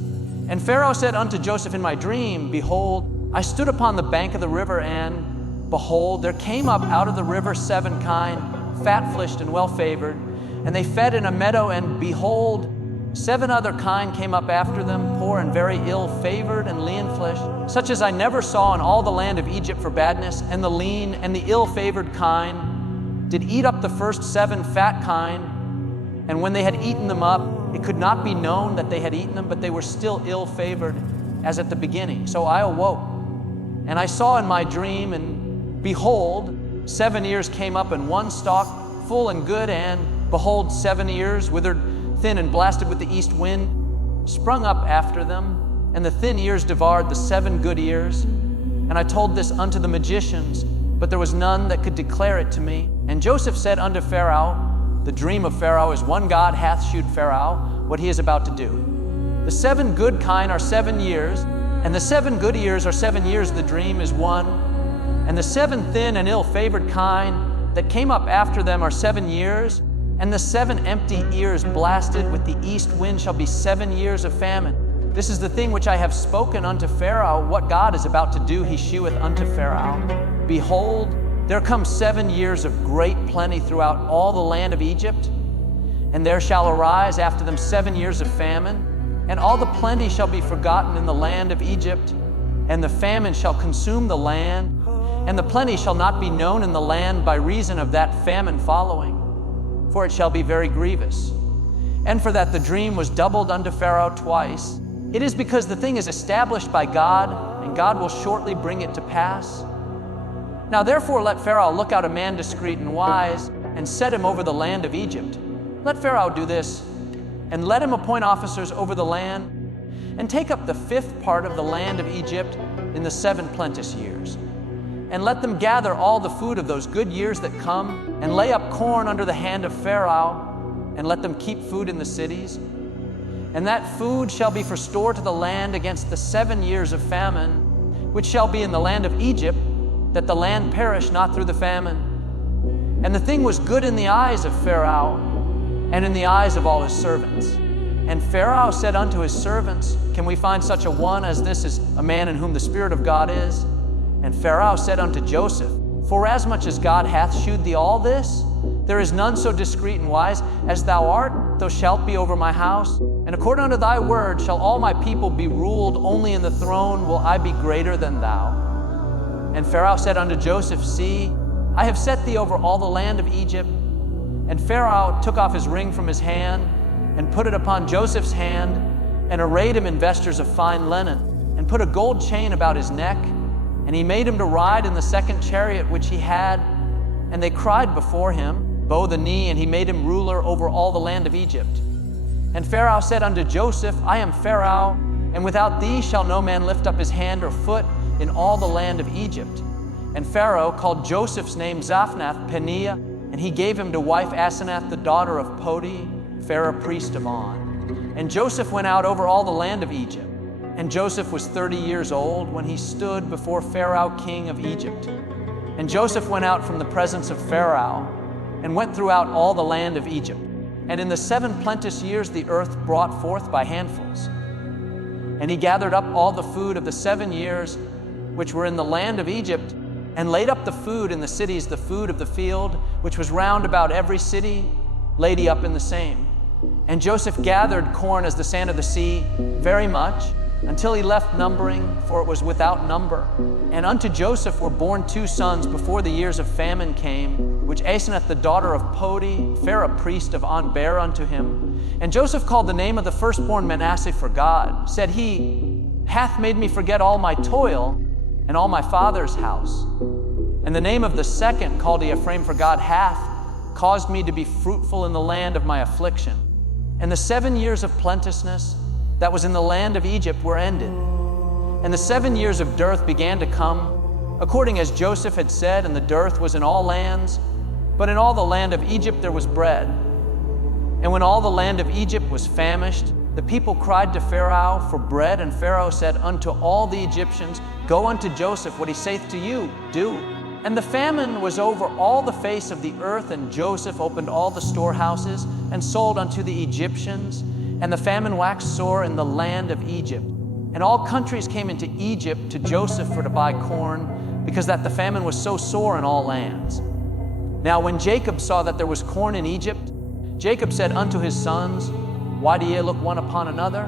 And Pharaoh said unto Joseph in my dream, Behold, I stood upon the bank of the river, and behold, there came up out of the river 7 kine, fat-fleshed and well-favored, and they fed in a meadow, and behold, 7 other kine came up after them, poor and very ill-favored and lean-fleshed, such as I never saw in all the land of Egypt for badness. And the lean and the ill-favored kine did eat up the first 7 fat kine, and when they had eaten them up, it could not be known that they had eaten them, but they were still ill-favored as at the beginning. So I awoke, and I saw in my dream, and behold, 7 ears came up in one stalk, full and good, and behold, 7 ears, withered, thin, and blasted with the east wind, sprung up after them, and the thin ears devoured the 7 good ears. And I told this unto the magicians, but there was none that could declare it to me. And Joseph said unto Pharaoh, the dream of Pharaoh is one God hath shewed Pharaoh what he is about to do. The 7 good kine are 7 years, and the 7 good ears are 7 years. The dream is one. And the 7 thin and ill-favored kine that came up after them are 7 years, and the 7 empty ears blasted with the east wind shall be 7 years of famine. This is the thing which I have spoken unto Pharaoh. What God is about to do, he sheweth unto Pharaoh. Behold, there come 7 years of great plenty throughout all the land of Egypt, and there shall arise after them 7 years of famine, and all the plenty shall be forgotten in the land of Egypt, and the famine shall consume the land, and the plenty shall not be known in the land by reason of that famine following, for it shall be very grievous. And for that the dream was doubled unto Pharaoh twice. It is because the thing is established by God, and God will shortly bring it to pass. Now therefore let Pharaoh look out a man discreet and wise, and set him over the land of Egypt. Let Pharaoh do this, and let him appoint officers over the land, and take up the 5th part of the land of Egypt in the 7 plenteous years. And let them gather all the food of those good years that come, and lay up corn under the hand of Pharaoh, and let them keep food in the cities. And that food shall be for store to the land against the 7 years of famine, which shall be in the land of Egypt, that the land perish not through the famine. And the thing was good in the eyes of Pharaoh, and in the eyes of all his servants. And Pharaoh said unto his servants, Can we find such a one as this is a man in whom the Spirit of God is? And Pharaoh said unto Joseph, Forasmuch as God hath shewed thee all this, there is none so discreet and wise as thou art, thou shalt be over my house. And according unto thy word shall all my people be ruled, only in the throne will I be greater than thou. And Pharaoh said unto Joseph, See, I have set thee over all the land of Egypt. And Pharaoh took off his ring from his hand, and put it upon Joseph's hand, and arrayed him in vestures of fine linen, and put a gold chain about his neck. And he made him to ride in the 2nd chariot which he had. And they cried before him, bow the knee, and he made him ruler over all the land of Egypt. And Pharaoh said unto Joseph, I am Pharaoh, and without thee shall no man lift up his hand or foot in all the land of Egypt. And Pharaoh called Joseph's name Zaphnath-Paneah, and he gave him to wife Asenath, the daughter of Poti, Pharaoh priest of On. And Joseph went out over all the land of Egypt. And Joseph was 30 years old when he stood before Pharaoh, king of Egypt. And Joseph went out from the presence of Pharaoh, and went throughout all the land of Egypt. And in the 7 plenteous years the earth brought forth by handfuls. And he gathered up all the food of the 7 years which were in the land of Egypt, and laid up the food in the cities, the food of the field, which was round about every city, laid he up in the same. And Joseph gathered corn as the sand of the sea, very much, until he left numbering, for it was without number. And unto Joseph were born 2 sons before the years of famine came, which Asenath the daughter of Poti, Pharaoh priest of On, bare unto him. And Joseph called the name of the firstborn Manasseh, for God, said he, hath made me forget all my toil and all my father's house. And the name of the second called he Ephraim, for God hath caused me to be fruitful in the land of my affliction. And the 7 years of plenteousness that was in the land of Egypt were ended. And the 7 years of dearth began to come, according as Joseph had said, and the dearth was in all lands, but in all the land of Egypt there was bread. And when all the land of Egypt was famished, the people cried to Pharaoh for bread, and Pharaoh said unto all the Egyptians, Go unto Joseph, what he saith to you, do. And the famine was over all the face of the earth, and Joseph opened all the storehouses, and sold unto the Egyptians. And the famine waxed sore in the land of Egypt. And all countries came into Egypt to Joseph for to buy corn, because that the famine was so sore in all lands. Now when Jacob saw that there was corn in Egypt, Jacob said unto his sons, Why do ye look one upon another?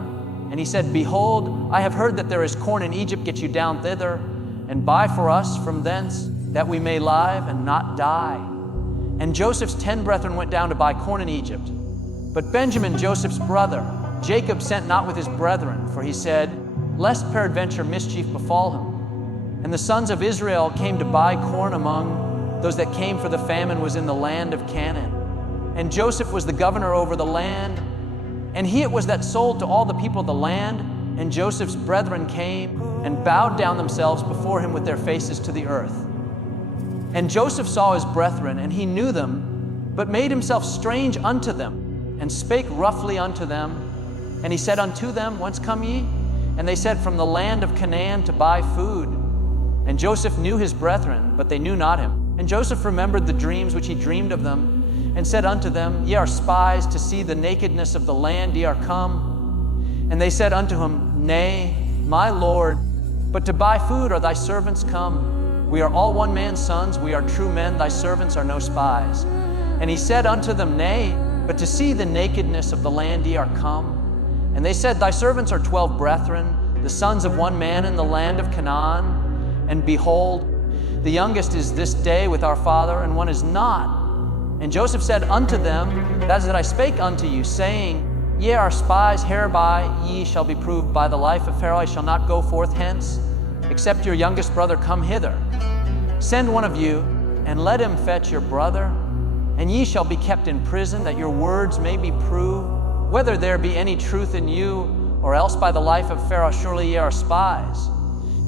And he said, Behold, I have heard that there is corn in Egypt. Get you down thither, and buy for us from thence, that we may live and not die. And Joseph's 10 brethren went down to buy corn in Egypt. But Benjamin, Joseph's brother, Jacob sent not with his brethren, for he said, Lest peradventure mischief befall him. And the sons of Israel came to buy corn among those that came, for the famine was in the land of Canaan. And Joseph was the governor over the land, and he it was that sold to all the people of the land. And Joseph's brethren came and bowed down themselves before him with their faces to the earth. And Joseph saw his brethren, and he knew them, but made himself strange unto them, and spake roughly unto them. And he said unto them, Whence come ye? And they said, From the land of Canaan, to buy food. And Joseph knew his brethren, but they knew not him. And Joseph remembered the dreams which he dreamed of them, and said unto them, Ye are spies, to see the nakedness of the land ye are come. And they said unto him, Nay, my Lord, but to buy food are thy servants come. We are all one man's sons, we are true men, thy servants are no spies. And he said unto them, Nay, but to see the nakedness of the land ye are come. And they said, Thy servants are 12 brethren, the sons of one man in the land of Canaan. And behold, the youngest is this day with our father, and one is not. And Joseph said unto them, That is that I spake unto you, saying, Ye are spies, hereby ye shall be proved by the life of Pharaoh. I shall not go forth hence, except your youngest brother come hither. Send one of you, and let him fetch your brother, and ye shall be kept in prison, that your words may be proved, whether there be any truth in you, or else by the life of Pharaoh, surely ye are spies.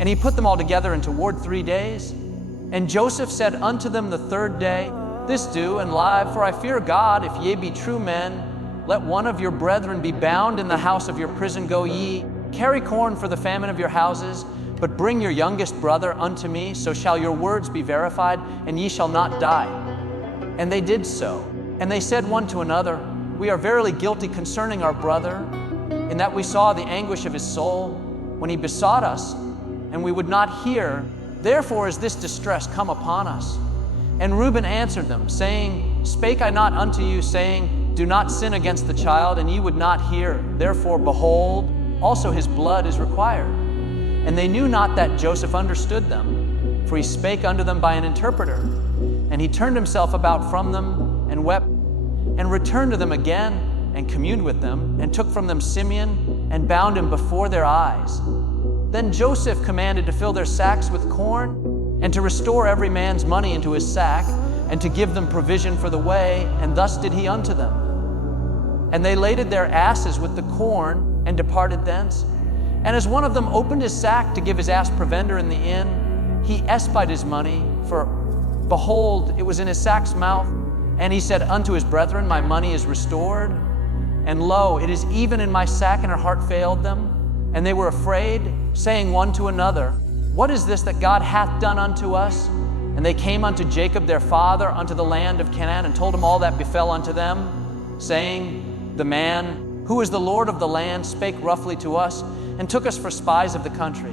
And he put them all together and toward 3 days. And Joseph said unto them the 3rd day, This do, and live, for I fear God, if ye be true men, let one of your brethren be bound in the house of your prison. Go ye, carry corn for the famine of your houses, but bring your youngest brother unto me, so shall your words be verified, and ye shall not die. And they did so. And they said one to another, We are verily guilty concerning our brother, in that we saw the anguish of his soul when he besought us, and we would not hear. Therefore is this distress come upon us. And Reuben answered them, saying, Spake I not unto you, saying, Do not sin against the child, and ye would not hear. Therefore, behold, also his blood is required. And they knew not that Joseph understood them, for he spake unto them by an interpreter. And he turned himself about from them, and wept, and returned to them again, and communed with them, and took from them Simeon, and bound him before their eyes. Then Joseph commanded to fill their sacks with corn, and to restore every man's money into his sack, and to give them provision for the way, and thus did he unto them. And they laded their asses with the corn and departed thence. And as one of them opened his sack to give his ass provender in the inn, he espied his money, for behold, it was in his sack's mouth. And he said unto his brethren, my money is restored. And lo, it is even in my sack, and her heart failed them. And they were afraid, saying one to another, what is this that God hath done unto us? And they came unto Jacob their father unto the land of Canaan, and told him all that befell unto them, saying, the man, who is the Lord of the land, spake roughly to us, and took us for spies of the country.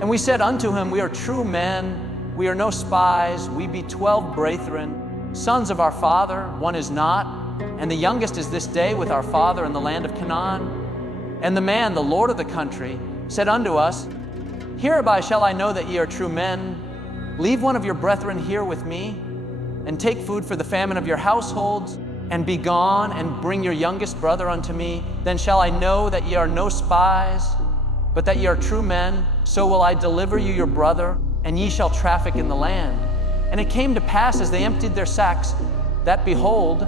And we said unto him, we are true men, we are no spies, we be 12 brethren, sons of our father, one is not, and the youngest is this day with our father in the land of Canaan. And the man, the Lord of the country, said unto us, hereby shall I know that ye are true men. Leave one of your brethren here with me, and take food for the famine of your households, and be gone, and bring your youngest brother unto me. Then shall I know that ye are no spies, but that ye are true men. So will I deliver you your brother, and ye shall traffic in the land. And it came to pass, as they emptied their sacks, that behold,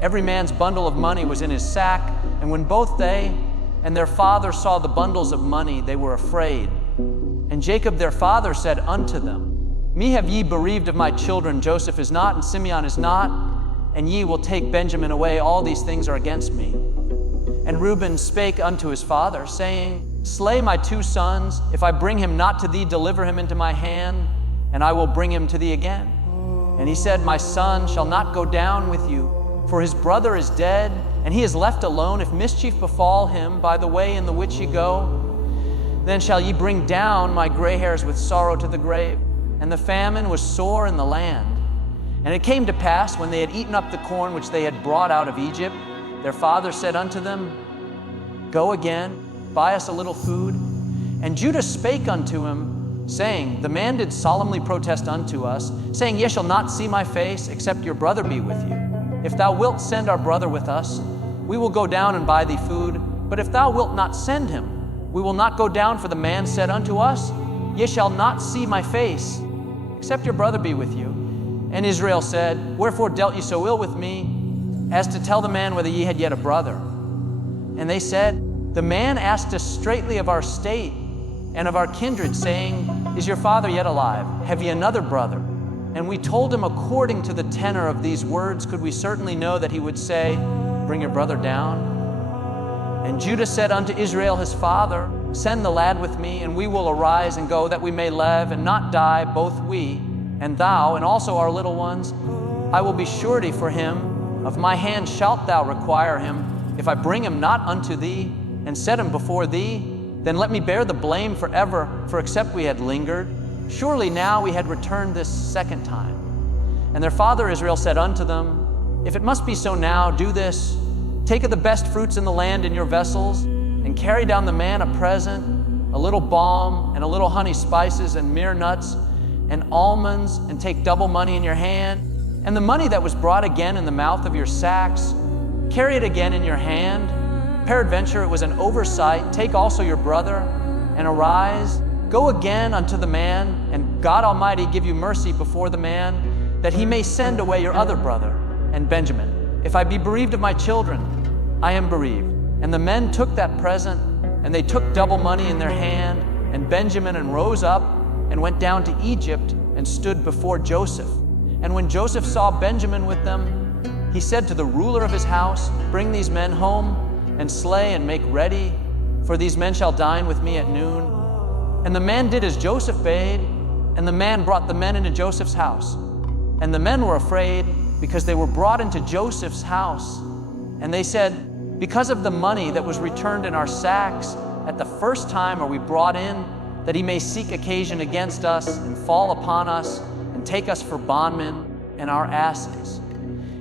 every man's bundle of money was in his sack. And when both they and their father saw the bundles of money, they were afraid. And Jacob their father said unto them, me have ye bereaved of my children. Joseph is not, and Simeon is not, and ye will take Benjamin away. All these things are against me. And Reuben spake unto his father, saying, slay my 2 sons. If I bring him not to thee, deliver him into my hand, and I will bring him to thee again. And he said, my son shall not go down with you, for his brother is dead, and he is left alone. If mischief befall him by the way in the which ye go, then shall ye bring down my gray hairs with sorrow to the grave. And the famine was sore in the land. And it came to pass, when they had eaten up the corn which they had brought out of Egypt, their father said unto them, go again, buy us a little food. And Judah spake unto him, saying, the man did solemnly protest unto us, saying, ye shall not see my face, except your brother be with you. If thou wilt send our brother with us, we will go down and buy thee food. But if thou wilt not send him, we will not go down. For the man said unto us, ye shall not see my face, except your brother be with you. And Israel said, wherefore dealt ye so ill with me, as to tell the man whether ye had yet a brother? And they said, the man asked us straitly of our state and of our kindred, saying, is your father yet alive? Have ye another brother? And we told him according to the tenor of these words, could we certainly know that he would say, bring your brother down? And Judah said unto Israel his father, send the lad with me, and we will arise and go, that we may live and not die, both we and thou, and also our little ones. I will be surety for him. Of my hand shalt thou require him. If I bring him not unto thee, and set him before thee, then let me bear the blame forever. For except we had lingered, surely now we had returned this second time. And their father Israel said unto them, if it must be so now, do this. Take of the best fruits in the land in your vessels, and carry down the man a present, a little balm, and a little honey spices, and myrrh nuts, and almonds, and take double money in your hand. And the money that was brought again in the mouth of your sacks, carry it again in your hand. Peradventure it was an oversight. Take also your brother, and arise, go again unto the man, and God Almighty give you mercy before the man, that he may send away your other brother, and Benjamin. If I be bereaved of my children, I am bereaved. And the men took that present, and they took double money in their hand, and Benjamin, and rose up, and went down to Egypt, and stood before Joseph. And when Joseph saw Benjamin with them, he said to the ruler of his house, bring these men home, and slay and make ready, for these men shall dine with me at noon. And the man did as Joseph bade, and the man brought the men into Joseph's house. And the men were afraid, because they were brought into Joseph's house. And they said, because of the money that was returned in our sacks, at the first time are we brought in, that he may seek occasion against us, and fall upon us, and take us for bondmen and our asses.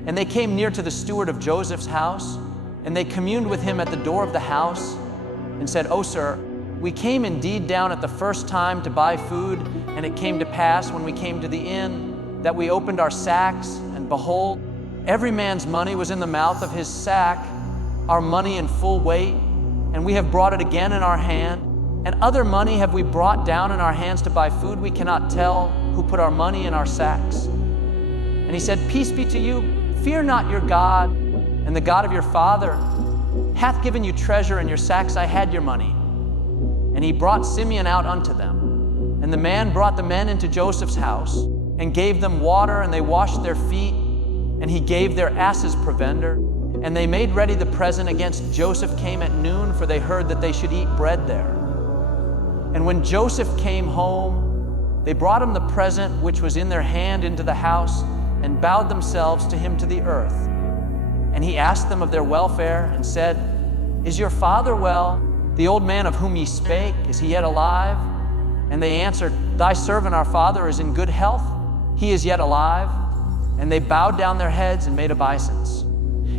And they came near to the steward of Joseph's house, and they communed with him at the door of the house, and said, O sir, we came indeed down at the first time to buy food, and it came to pass, when we came to the inn, that we opened our sacks, and behold, every man's money was in the mouth of his sack, our money in full weight, and we have brought it again in our hand. And other money have we brought down in our hands to buy food. We cannot tell who put our money in our sacks. And he said, peace be to you. Fear not your God and the God of your father, hath given you treasure in your sacks, I had your money. And he brought Simeon out unto them. And the man brought the men into Joseph's house, and gave them water, and they washed their feet, and he gave their asses provender. And they made ready the present against Joseph came at noon, for they heard that they should eat bread there. And when Joseph came home, they brought him the present which was in their hand into the house, and bowed themselves to him to the earth. And he asked them of their welfare, and said, Is your father well? The old man of whom ye spake, is he yet alive? And they answered, Thy servant our father is in good health, he is yet alive. And they bowed down their heads and made obeisance.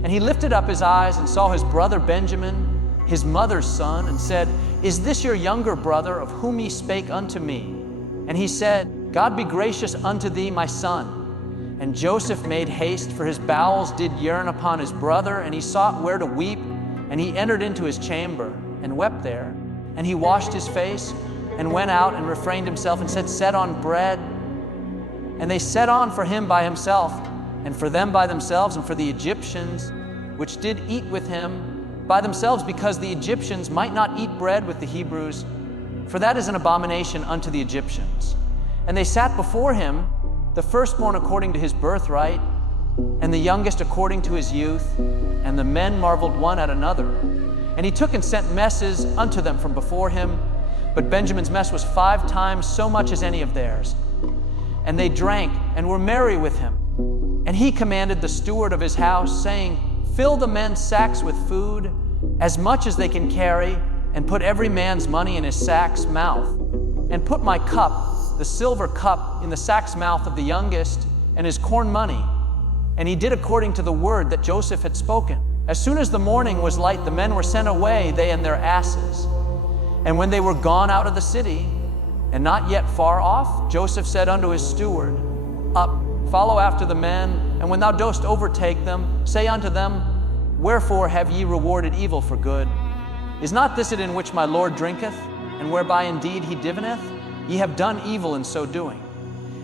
And he lifted up his eyes and saw his brother Benjamin, his mother's son, and said, Is this your younger brother, of whom ye spake unto me? And he said, God be gracious unto thee, my son. And Joseph made haste, for his bowels did yearn upon his brother, and he sought where to weep. And he entered into his chamber, and wept there. And he washed his face, and went out, and refrained himself, and said, Set on bread. And they set on for him by himself, and for them by themselves, and for the Egyptians, which did eat with him by themselves, because the Egyptians might not eat bread with the Hebrews, for that is an abomination unto the Egyptians. And they sat before him, the firstborn according to his birthright, and the youngest according to his youth. And the men marveled one at another. And he took and sent messes unto them from before him. But Benjamin's mess was 5 times so much as any of theirs. And they drank and were merry with him. And he commanded the steward of his house, saying, Fill the men's sacks with food, as much as they can carry, and put every man's money in his sack's mouth. And put my cup, the silver cup, in the sack's mouth of the youngest, and his corn money. And he did according to the word that Joseph had spoken. As soon as the morning was light, the men were sent away, they and their asses. And when they were gone out of the city, and not yet far off, Joseph said unto his steward, Up, follow after the men, and when thou dost overtake them, say unto them, Wherefore have ye rewarded evil for good? Is not this it in which my Lord drinketh, and whereby indeed he divineth? Ye have done evil in so doing.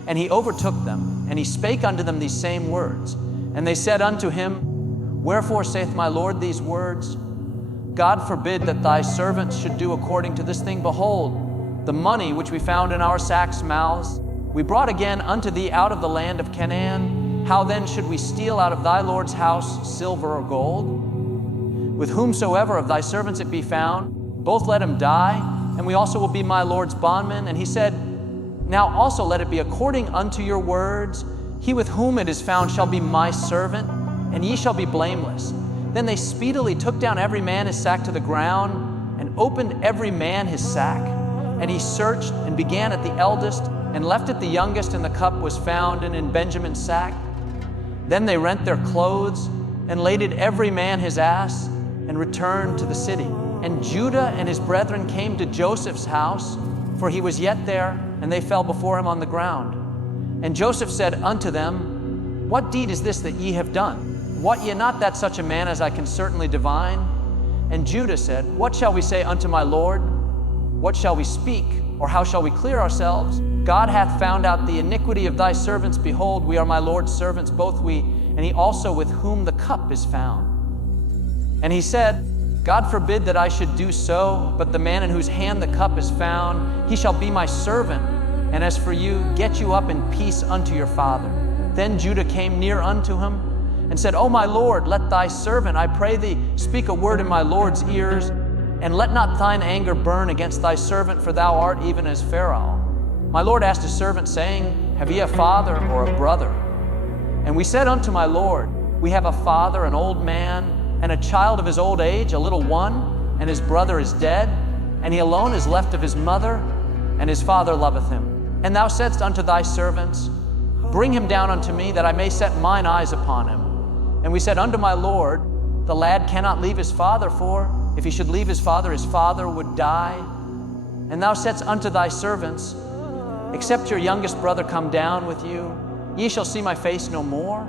And he overtook them, and he spake unto them these same words. And they said unto him, Wherefore saith my Lord these words? God forbid that thy servants should do according to this thing. Behold, the money which we found in our sacks' mouths, we brought again unto thee out of the land of Canaan. How then should we steal out of thy Lord's house silver or gold? With whomsoever of thy servants it be found, both let him die, and we also will be my Lord's bondmen. And he said, Now also let it be according unto your words. He with whom it is found shall be my servant, and ye shall be blameless. Then they speedily took down every man his sack to the ground, and opened every man his sack. And he searched, and began at the eldest, and left it the youngest, and the cup was found in Benjamin's sack. Then they rent their clothes, and laded every man his ass, and returned to the city. And Judah and his brethren came to Joseph's house, for he was yet there, and they fell before him on the ground. And Joseph said unto them, What deed is this that ye have done? Wot ye not that such a man as I can certainly divine? And Judah said, What shall we say unto my Lord? What shall we speak, or how shall we clear ourselves? God hath found out the iniquity of thy servants. Behold, we are my Lord's servants, both we, and he also with whom the cup is found. And he said, God forbid that I should do so, but the man in whose hand the cup is found, he shall be my servant. And as for you, get you up in peace unto your father. Then Judah came near unto him, and said, O my Lord, let thy servant, I pray thee, speak a word in my Lord's ears, and let not thine anger burn against thy servant, for thou art even as Pharaoh. My Lord asked his servant, saying, Have ye a father or a brother? And we said unto my Lord, We have a father, an old man, and a child of his old age, a little one, and his brother is dead, and he alone is left of his mother, and his father loveth him. And thou saidst unto thy servants, Bring him down unto me, that I may set mine eyes upon him. And we said unto my Lord, The lad cannot leave his father, for if he should leave his father would die. And thou saidst unto thy servants, Except your youngest brother come down with you, ye shall see my face no more.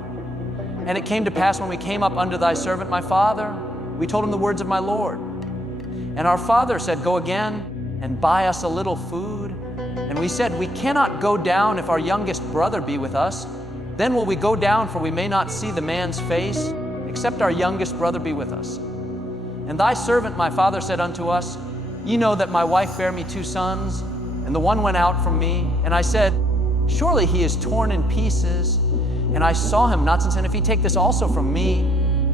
And it came to pass, when we came up unto thy servant my father, we told him the words of my Lord. And our father said, Go again and buy us a little food. And we said, We cannot go down if our youngest brother be with us. Then will we go down, for we may not see the man's face, except our youngest brother be with us. And thy servant my father said unto us, Ye know that my wife bare me 2 sons, and the one went out from me. And I said, Surely he is torn in pieces, and I saw him not since. And if he take this also from me,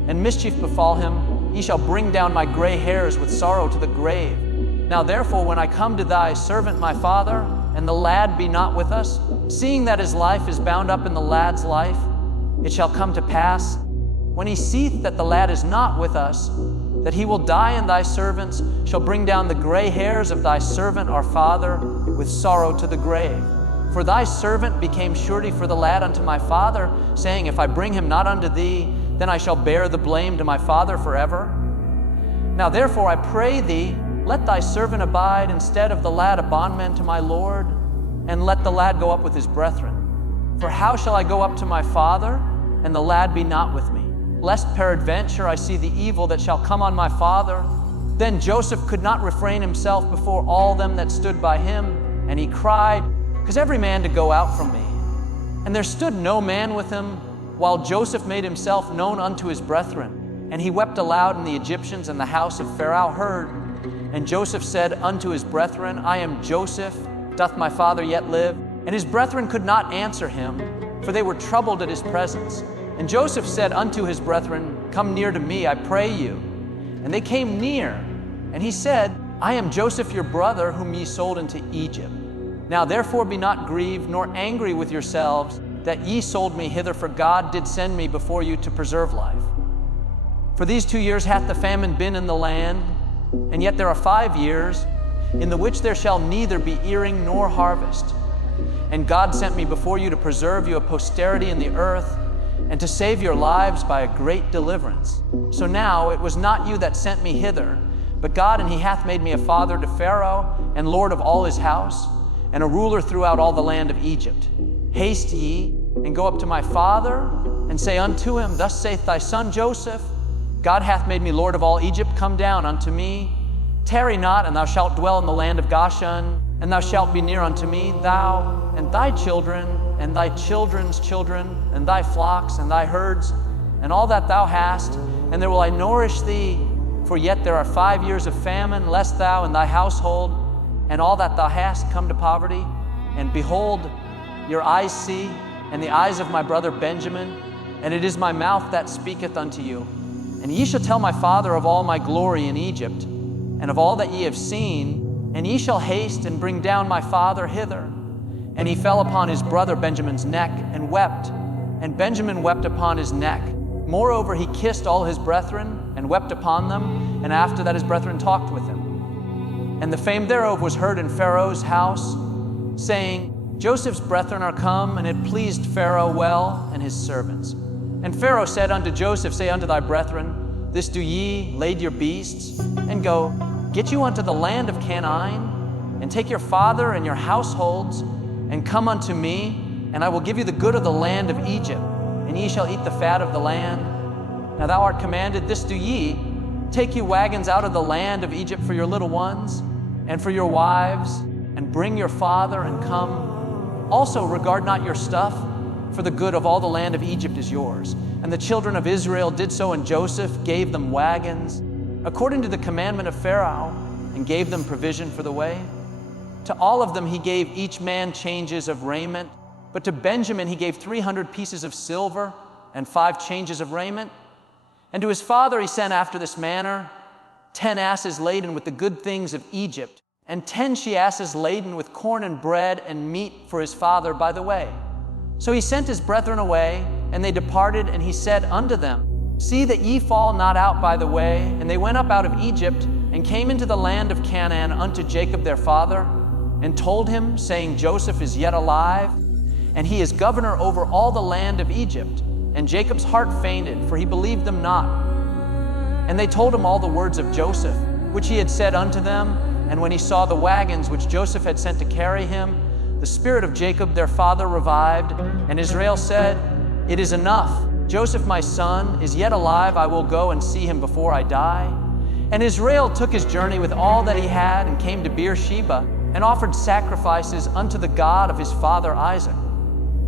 and mischief befall him, he shall bring down my gray hairs with sorrow to the grave. Now therefore, when I come to thy servant my father, and the lad be not with us, seeing that his life is bound up in the lad's life, it shall come to pass, when he seeth that the lad is not with us, that he will die, and thy servants shall bring down the gray hairs of thy servant our father with sorrow to the grave. For thy servant became surety for the lad unto my father, saying, If I bring him not unto thee, then I shall bear the blame to my father forever. Now therefore I pray thee, let thy servant abide instead of the lad a bondman to my Lord, and let the lad go up with his brethren. For how shall I go up to my father, and the lad be not with me? Lest peradventure I see the evil that shall come on my father. Then Joseph could not refrain himself before all them that stood by him, and he cried, Cause every man to go out from me. And there stood no man with him, while Joseph made himself known unto his brethren. And he wept aloud, and the Egyptians and the house of Pharaoh heard. And Joseph said unto his brethren, I am Joseph, doth my father yet live? And his brethren could not answer him, for they were troubled at his presence. And Joseph said unto his brethren, Come near to me, I pray you. And they came near. And he said, I am Joseph your brother, whom ye sold into Egypt. Now therefore be not grieved, nor angry with yourselves, that ye sold me hither, for God did send me before you to preserve life. For these 2 years hath the famine been in the land, and yet there are 5 years, in the which there shall neither be earing nor harvest. And God sent me before you to preserve you a posterity in the earth, and to save your lives by a great deliverance. So now it was not you that sent me hither, but God, and he hath made me a father to Pharaoh, and lord of all his house, and a ruler throughout all the land of Egypt. Haste ye, and go up to my father, and say unto him, Thus saith thy son Joseph, God hath made me lord of all Egypt, come down unto me. Tarry not, and thou shalt dwell in the land of Goshen, and thou shalt be near unto me, thou and thy children, and thy children's children, and thy flocks, and thy herds, and all that thou hast, and there will I nourish thee. For yet there are 5 years of famine, lest thou and thy household, and all that thou hast, come to poverty. And behold, your eyes see, and the eyes of my brother Benjamin, and it is my mouth that speaketh unto you. And ye shall tell my father of all my glory in Egypt, and of all that ye have seen, and ye shall haste and bring down my father hither. And he fell upon his brother Benjamin's neck and wept, and Benjamin wept upon his neck. Moreover, he kissed all his brethren and wept upon them, and after that his brethren talked with him. And the fame thereof was heard in Pharaoh's house, saying, Joseph's brethren are come, and it pleased Pharaoh well and his servants. And Pharaoh said unto Joseph, Say unto thy brethren, This do ye, lade your beasts, and go, get you unto the land of Canaan, and take your father and your households, and come unto me, and I will give you the good of the land of Egypt, and ye shall eat the fat of the land. Now thou art commanded, This do ye, take you wagons out of the land of Egypt for your little ones, and for your wives, and bring your father, and come. Also regard not your stuff, for the good of all the land of Egypt is yours. And the children of Israel did so, and Joseph gave them wagons, according to the commandment of Pharaoh, and gave them provision for the way. To all of them he gave each man changes of raiment, but to Benjamin he gave 300 pieces of silver and 5 changes of raiment. And to his father he sent after this manner, 10 asses laden with the good things of Egypt, and 10 she-asses laden with corn and bread and meat for his father by the way. So he sent his brethren away, and they departed, and he said unto them, See that ye fall not out by the way. And they went up out of Egypt, and came into the land of Canaan unto Jacob their father, and told him, saying, Joseph is yet alive, and he is governor over all the land of Egypt. And Jacob's heart fainted, for he believed them not. And they told him all the words of Joseph, which he had said unto them. And when he saw the wagons which Joseph had sent to carry him, the spirit of Jacob their father revived, and Israel said, It is enough. Joseph my son is yet alive. I will go and see him before I die. And Israel took his journey with all that he had, and came to Beersheba, and offered sacrifices unto the God of his father Isaac.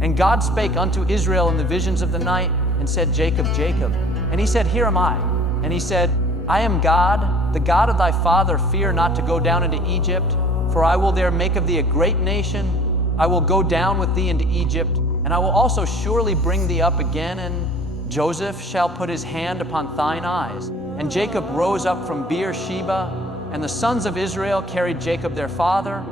And God spake unto Israel in the visions of the night, and said, Jacob, Jacob. And he said, Here am I. And he said, I am God, the God of thy father. Fear not to go down into Egypt, for I will there make of thee a great nation. I will go down with thee into Egypt, and I will also surely bring thee up again, and Joseph shall put his hand upon thine eyes. And Jacob rose up from Beersheba, and the sons of Israel carried Jacob their father,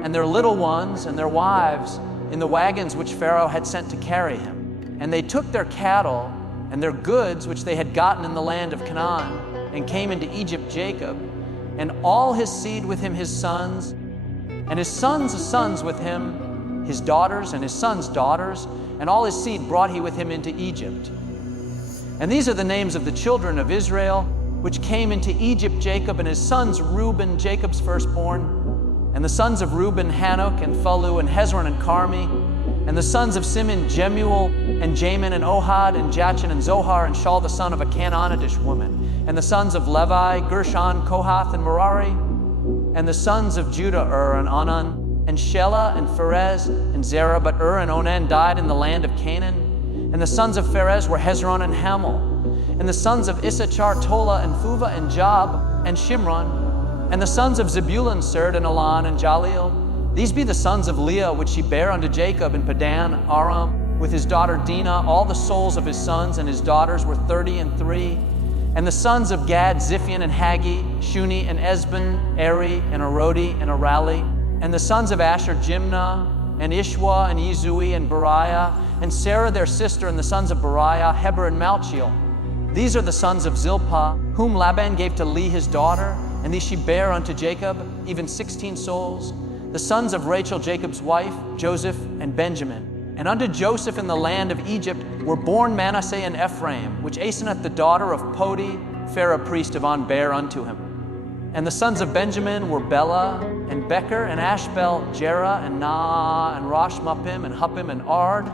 and their little ones and their wives in the wagons which Pharaoh had sent to carry him. And they took their cattle and their goods which they had gotten in the land of Canaan, and came into Egypt Jacob, and all his seed with him, his sons, and his sons' with him, his daughters and his sons' daughters, and all his seed brought he with him into Egypt. And these are the names of the children of Israel, which came into Egypt, Jacob and his sons Reuben, Jacob's firstborn, and the sons of Reuben, Hanok and Phalu and Hezron and Carmi, and the sons of Simeon, Jemuel and Jamin and Ohad and Jachin and Zohar and Shaul the son of a Canaanitish woman, and the sons of Levi, Gershon, Kohath and Merari, and the sons of Judah, and Onan, and Shelah and Pharez and Zerah, but and Onan died in the land of Canaan. And the sons of Pharez were Hezron and Hamel. And the sons of Issachar, Tola and Phuvah and Job and Shimron. And the sons of Zebulun, Serd and Elan and Jaleel. These be the sons of Leah, which she bare unto Jacob in Padan Aram, with his daughter Dinah. All the souls of his sons and his daughters were 33. And the sons of Gad, Ziphion and Haggi, Shuni and Esben, Eri and Arodi and Arali. And the sons of Asher, Jimnah and Ishwa and Yizui and Beriah, and Sarah their sister, and the sons of Beriah, Heber and Malchiel. These are the sons of Zilpah, whom Laban gave to Leah his daughter, and these she bare unto Jacob, even 16 souls. The sons of Rachel, Jacob's wife, Joseph and Benjamin. And unto Joseph in the land of Egypt were born Manasseh and Ephraim, which Asenath the daughter of Podi, Pharaoh priest of On, bare unto him. And the sons of Benjamin were Bela and Becher and Ashbel, Jerah and Naah and Rosh Muppim and Huppim and Ard.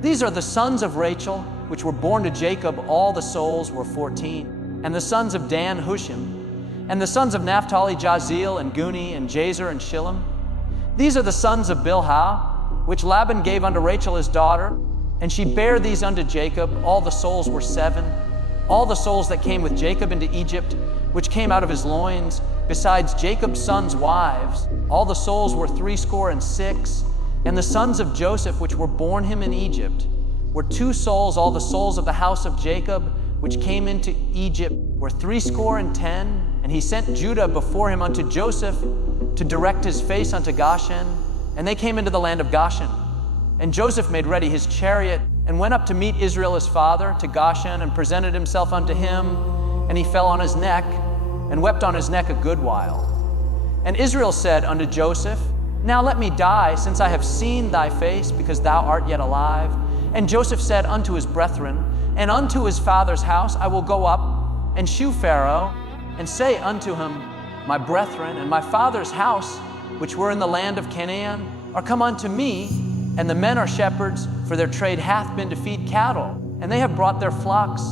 These are the sons of Rachel, which were born to Jacob. All the souls were 14. And the sons of Dan, Hushim. And the sons of Naphtali, Jaziel and Guni and Jazer and Shillem. These are the sons of Bilhah, which Laban gave unto Rachel his daughter. And she bare these unto Jacob. All the souls were 7. All the souls that came with Jacob into Egypt, which came out of his loins, besides Jacob's sons' wives, all the souls were 66. And the sons of Joseph, which were born him in Egypt, were 2 souls. All the souls of the house of Jacob, which came into Egypt, were 70. And he sent Judah before him unto Joseph to direct his face unto Goshen. And they came into the land of Goshen. And Joseph made ready his chariot, and went up to meet Israel his father to Goshen, and presented himself unto him. And he fell on his neck, and wept on his neck a good while. And Israel said unto Joseph, Now let me die, since I have seen thy face, because thou art yet alive. And Joseph said unto his brethren, and unto his father's house, I will go up and shew Pharaoh, and say unto him, My brethren and my father's house, which were in the land of Canaan, are come unto me, and the men are shepherds, for their trade hath been to feed cattle, and they have brought their flocks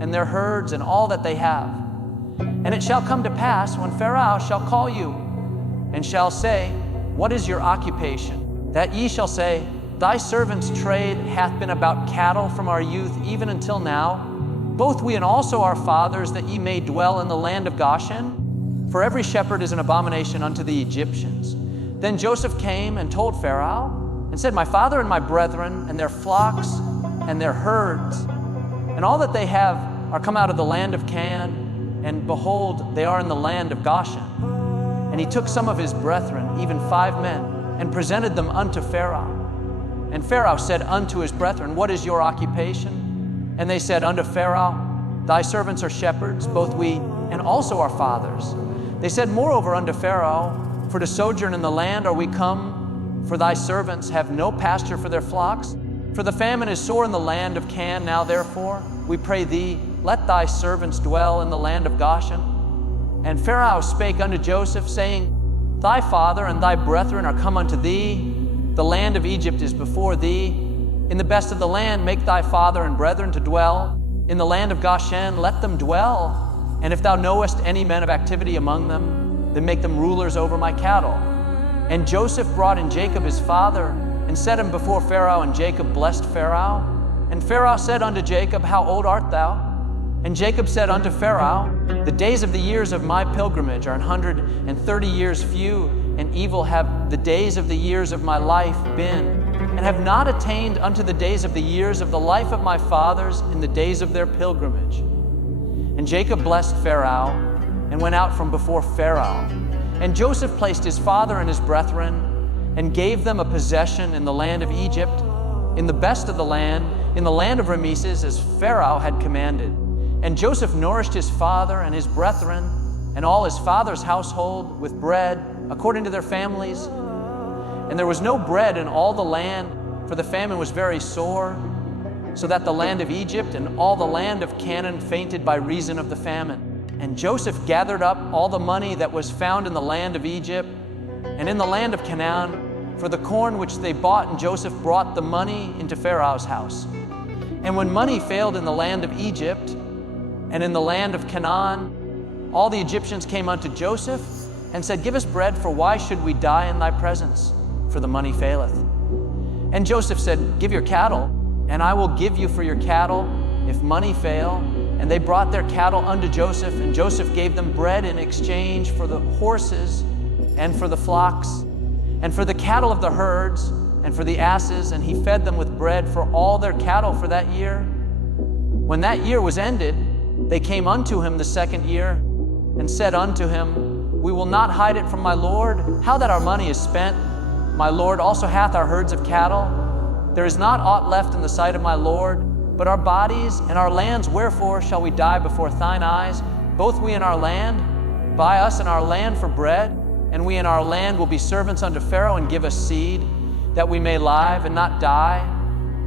and their herds and all that they have. And it shall come to pass, when Pharaoh shall call you, and shall say, What is your occupation? That ye shall say, Thy servant's trade hath been about cattle from our youth even until now, both we and also our fathers, that ye may dwell in the land of Goshen. For every shepherd is an abomination unto the Egyptians. Then Joseph came and told Pharaoh, and said, My father and my brethren, and their flocks, and their herds, and all that they have are come out of the land of Canaan, and behold, they are in the land of Goshen. And he took some of his brethren, even 5 men, and presented them unto Pharaoh. And Pharaoh said unto his brethren, What is your occupation? And they said unto Pharaoh, Thy servants are shepherds, both we and also our fathers. They said moreover unto Pharaoh, For to sojourn in the land are we come, for thy servants have no pasture for their flocks. For the famine is sore in the land of Canaan. Now therefore, we pray thee, let thy servants dwell in the land of Goshen. And Pharaoh spake unto Joseph, saying, Thy father and thy brethren are come unto thee. The land of Egypt is before thee. In the best of the land make thy father and brethren to dwell. In the land of Goshen let them dwell. And if thou knowest any men of activity among them, then make them rulers over my cattle. And Joseph brought in Jacob his father, and set him before Pharaoh, and Jacob blessed Pharaoh. And Pharaoh said unto Jacob, How old art thou? And Jacob said unto Pharaoh, the days of the years of my pilgrimage are 130 years few, and evil have the days of the years of my life been, and have not attained unto the days of the years of the life of my fathers in the days of their pilgrimage. And Jacob blessed Pharaoh, and went out from before Pharaoh. And Joseph placed his father and his brethren, and gave them a possession in the land of Egypt, in the best of the land, in the land of Rameses, as Pharaoh had commanded. And Joseph nourished his father and his brethren, and all his father's household with bread, according to their families. And there was no bread in all the land, for the famine was very sore, so that the land of Egypt and all the land of Canaan fainted by reason of the famine. And Joseph gathered up all the money that was found in the land of Egypt and in the land of Canaan for the corn which they bought, and Joseph brought the money into Pharaoh's house. And when money failed in the land of Egypt and in the land of Canaan, all the Egyptians came unto Joseph and said, Give us bread, for why should we die in thy presence? For the money faileth. And Joseph said, Give your cattle, and I will give you for your cattle, if money fail. And they brought their cattle unto Joseph, and Joseph gave them bread in exchange for the horses and for the flocks, and for the cattle of the herds, and for the asses, and he fed them with bread for all their cattle for that year. When that year was ended, they came unto him the second year, and said unto him, We will not hide it from my Lord, how that our money is spent. My Lord also hath our herds of cattle. There is not aught left in the sight of my Lord, but our bodies and our lands. Wherefore shall we die before thine eyes, both we and our land? Buy us and our land for bread, and we and our land will be servants unto Pharaoh, and give us seed, that we may live and not die,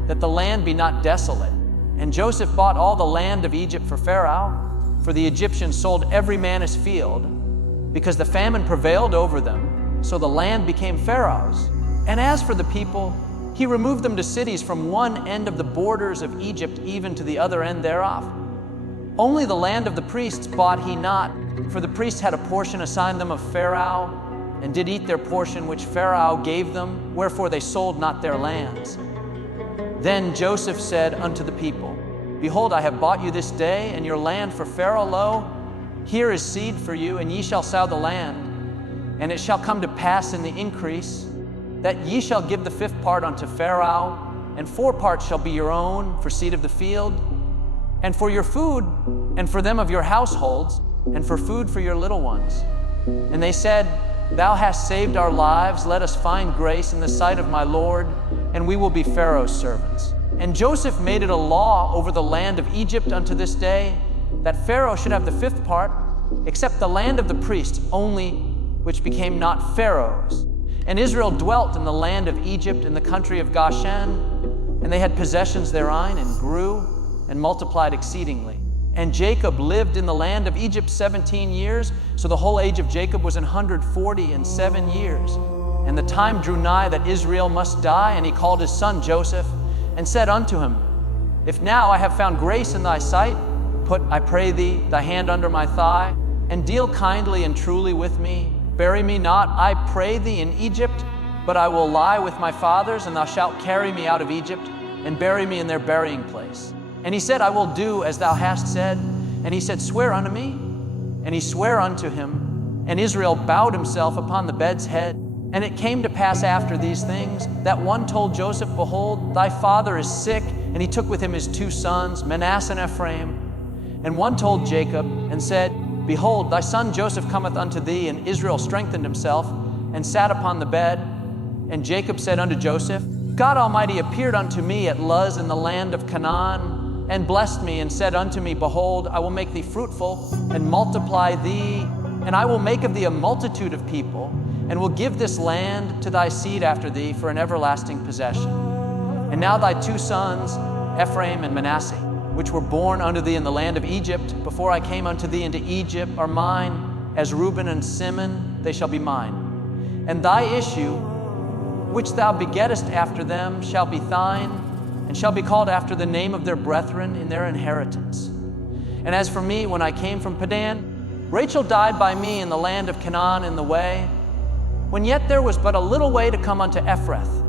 that the land be not desolate. And Joseph bought all the land of Egypt for Pharaoh, for the Egyptians sold every man his field, because the famine prevailed over them, so the land became Pharaoh's. And as for the people, he removed them to cities from one end of the borders of Egypt even to the other end thereof. Only the land of the priests bought he not, for the priests had a portion assigned them of Pharaoh, and did eat their portion which Pharaoh gave them, wherefore they sold not their lands. Then Joseph said unto the people, Behold, I have bought you this day and your land for Pharaoh. Lo, here is seed for you, and ye shall sow the land. And it shall come to pass in the increase, that ye shall give the fifth part unto Pharaoh, and 4 parts shall be your own for seed of the field, and for your food, and for them of your households, and for food for your little ones. And they said, Thou hast saved our lives, let us find grace in the sight of my Lord, and we will be Pharaoh's servants. And Joseph made it a law over the land of Egypt unto this day, that Pharaoh should have the 5th part, except the land of the priests only, which became not Pharaoh's. And Israel dwelt in the land of Egypt, in the country of Goshen, and they had possessions therein, and grew and multiplied exceedingly. And Jacob lived in the land of Egypt 17 years, so the whole age of Jacob was 147 years. And the time drew nigh that Israel must die, and he called his son Joseph, and said unto him, If now I have found grace in thy sight, put, I pray thee, thy hand under my thigh, and deal kindly and truly with me. Bury me not, I pray thee, in Egypt, but I will lie with my fathers, and thou shalt carry me out of Egypt, and bury me in their burying place. And he said, I will do as thou hast said. And he said, Swear unto me. And he sware unto him, and Israel bowed himself upon the bed's head. And it came to pass after these things, that one told Joseph, Behold, thy father is sick. And he took with him his 2 sons, Manasseh and Ephraim. And one told Jacob, and said, Behold, thy son Joseph cometh unto thee. And Israel strengthened himself, and sat upon the bed. And Jacob said unto Joseph, God Almighty appeared unto me at Luz in the land of Canaan, and blessed me, and said unto me, Behold, I will make thee fruitful, and multiply thee, and I will make of thee a multitude of people, and will give this land to thy seed after thee for an everlasting possession. And now thy 2 sons, Ephraim and Manasseh, which were born unto thee in the land of Egypt, before I came unto thee into Egypt, are mine. As Reuben and Simeon, they shall be mine. And thy issue, which thou begettest after them, shall be thine, and shall be called after the name of their brethren in their inheritance. And as for me, when I came from Padan, Rachel died by me in the land of Canaan in the way, when yet there was but a little way to come unto Ephrath.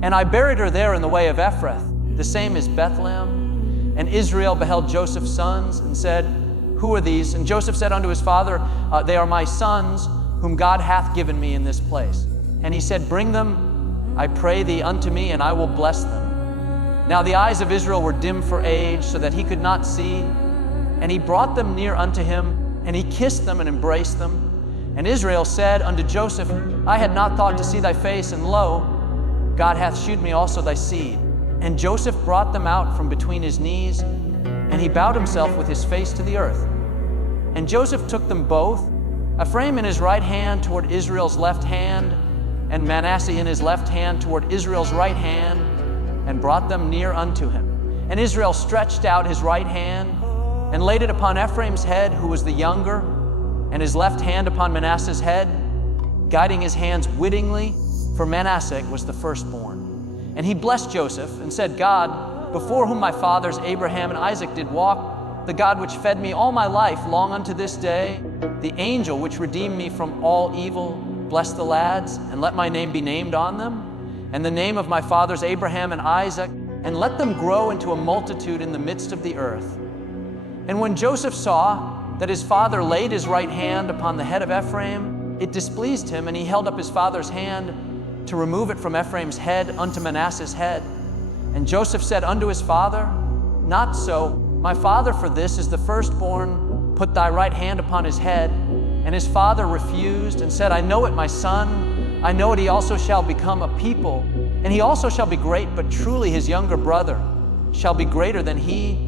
And I buried her there in the way of Ephrath, the same is Bethlehem. And Israel beheld Joseph's sons and said, Who are these? And Joseph said unto his father, They are my sons, whom God hath given me in this place. And he said, Bring them, I pray thee, unto me, and I will bless them. Now the eyes of Israel were dim for age, so that he could not see. And he brought them near unto him, and he kissed them and embraced them. And Israel said unto Joseph, I had not thought to see thy face, and lo, God hath shewed me also thy seed. And Joseph brought them out from between his knees, and he bowed himself with his face to the earth. And Joseph took them both, Ephraim in his right hand toward Israel's left hand, and Manasseh in his left hand toward Israel's right hand, and brought them near unto him. And Israel stretched out his right hand, and laid it upon Ephraim's head, who was the younger, and his left hand upon Manasseh's head, guiding his hands wittingly, for Manasseh was the firstborn. And he blessed Joseph, and said, God, before whom my fathers Abraham and Isaac did walk, the God which fed me all my life long unto this day, the angel which redeemed me from all evil, bless the lads, and let my name be named on them, and the name of my fathers Abraham and Isaac, and let them grow into a multitude in the midst of the earth. And when Joseph saw that his father laid his right hand upon the head of Ephraim, it displeased him, and he held up his father's hand to remove it from Ephraim's head unto Manasseh's head. And Joseph said unto his father, Not so, my father, for this is the firstborn. Put thy right hand upon his head. And his father refused, and said, I know it, my son. I know it, he also shall become a people, and he also shall be great, but truly his younger brother shall be greater than he,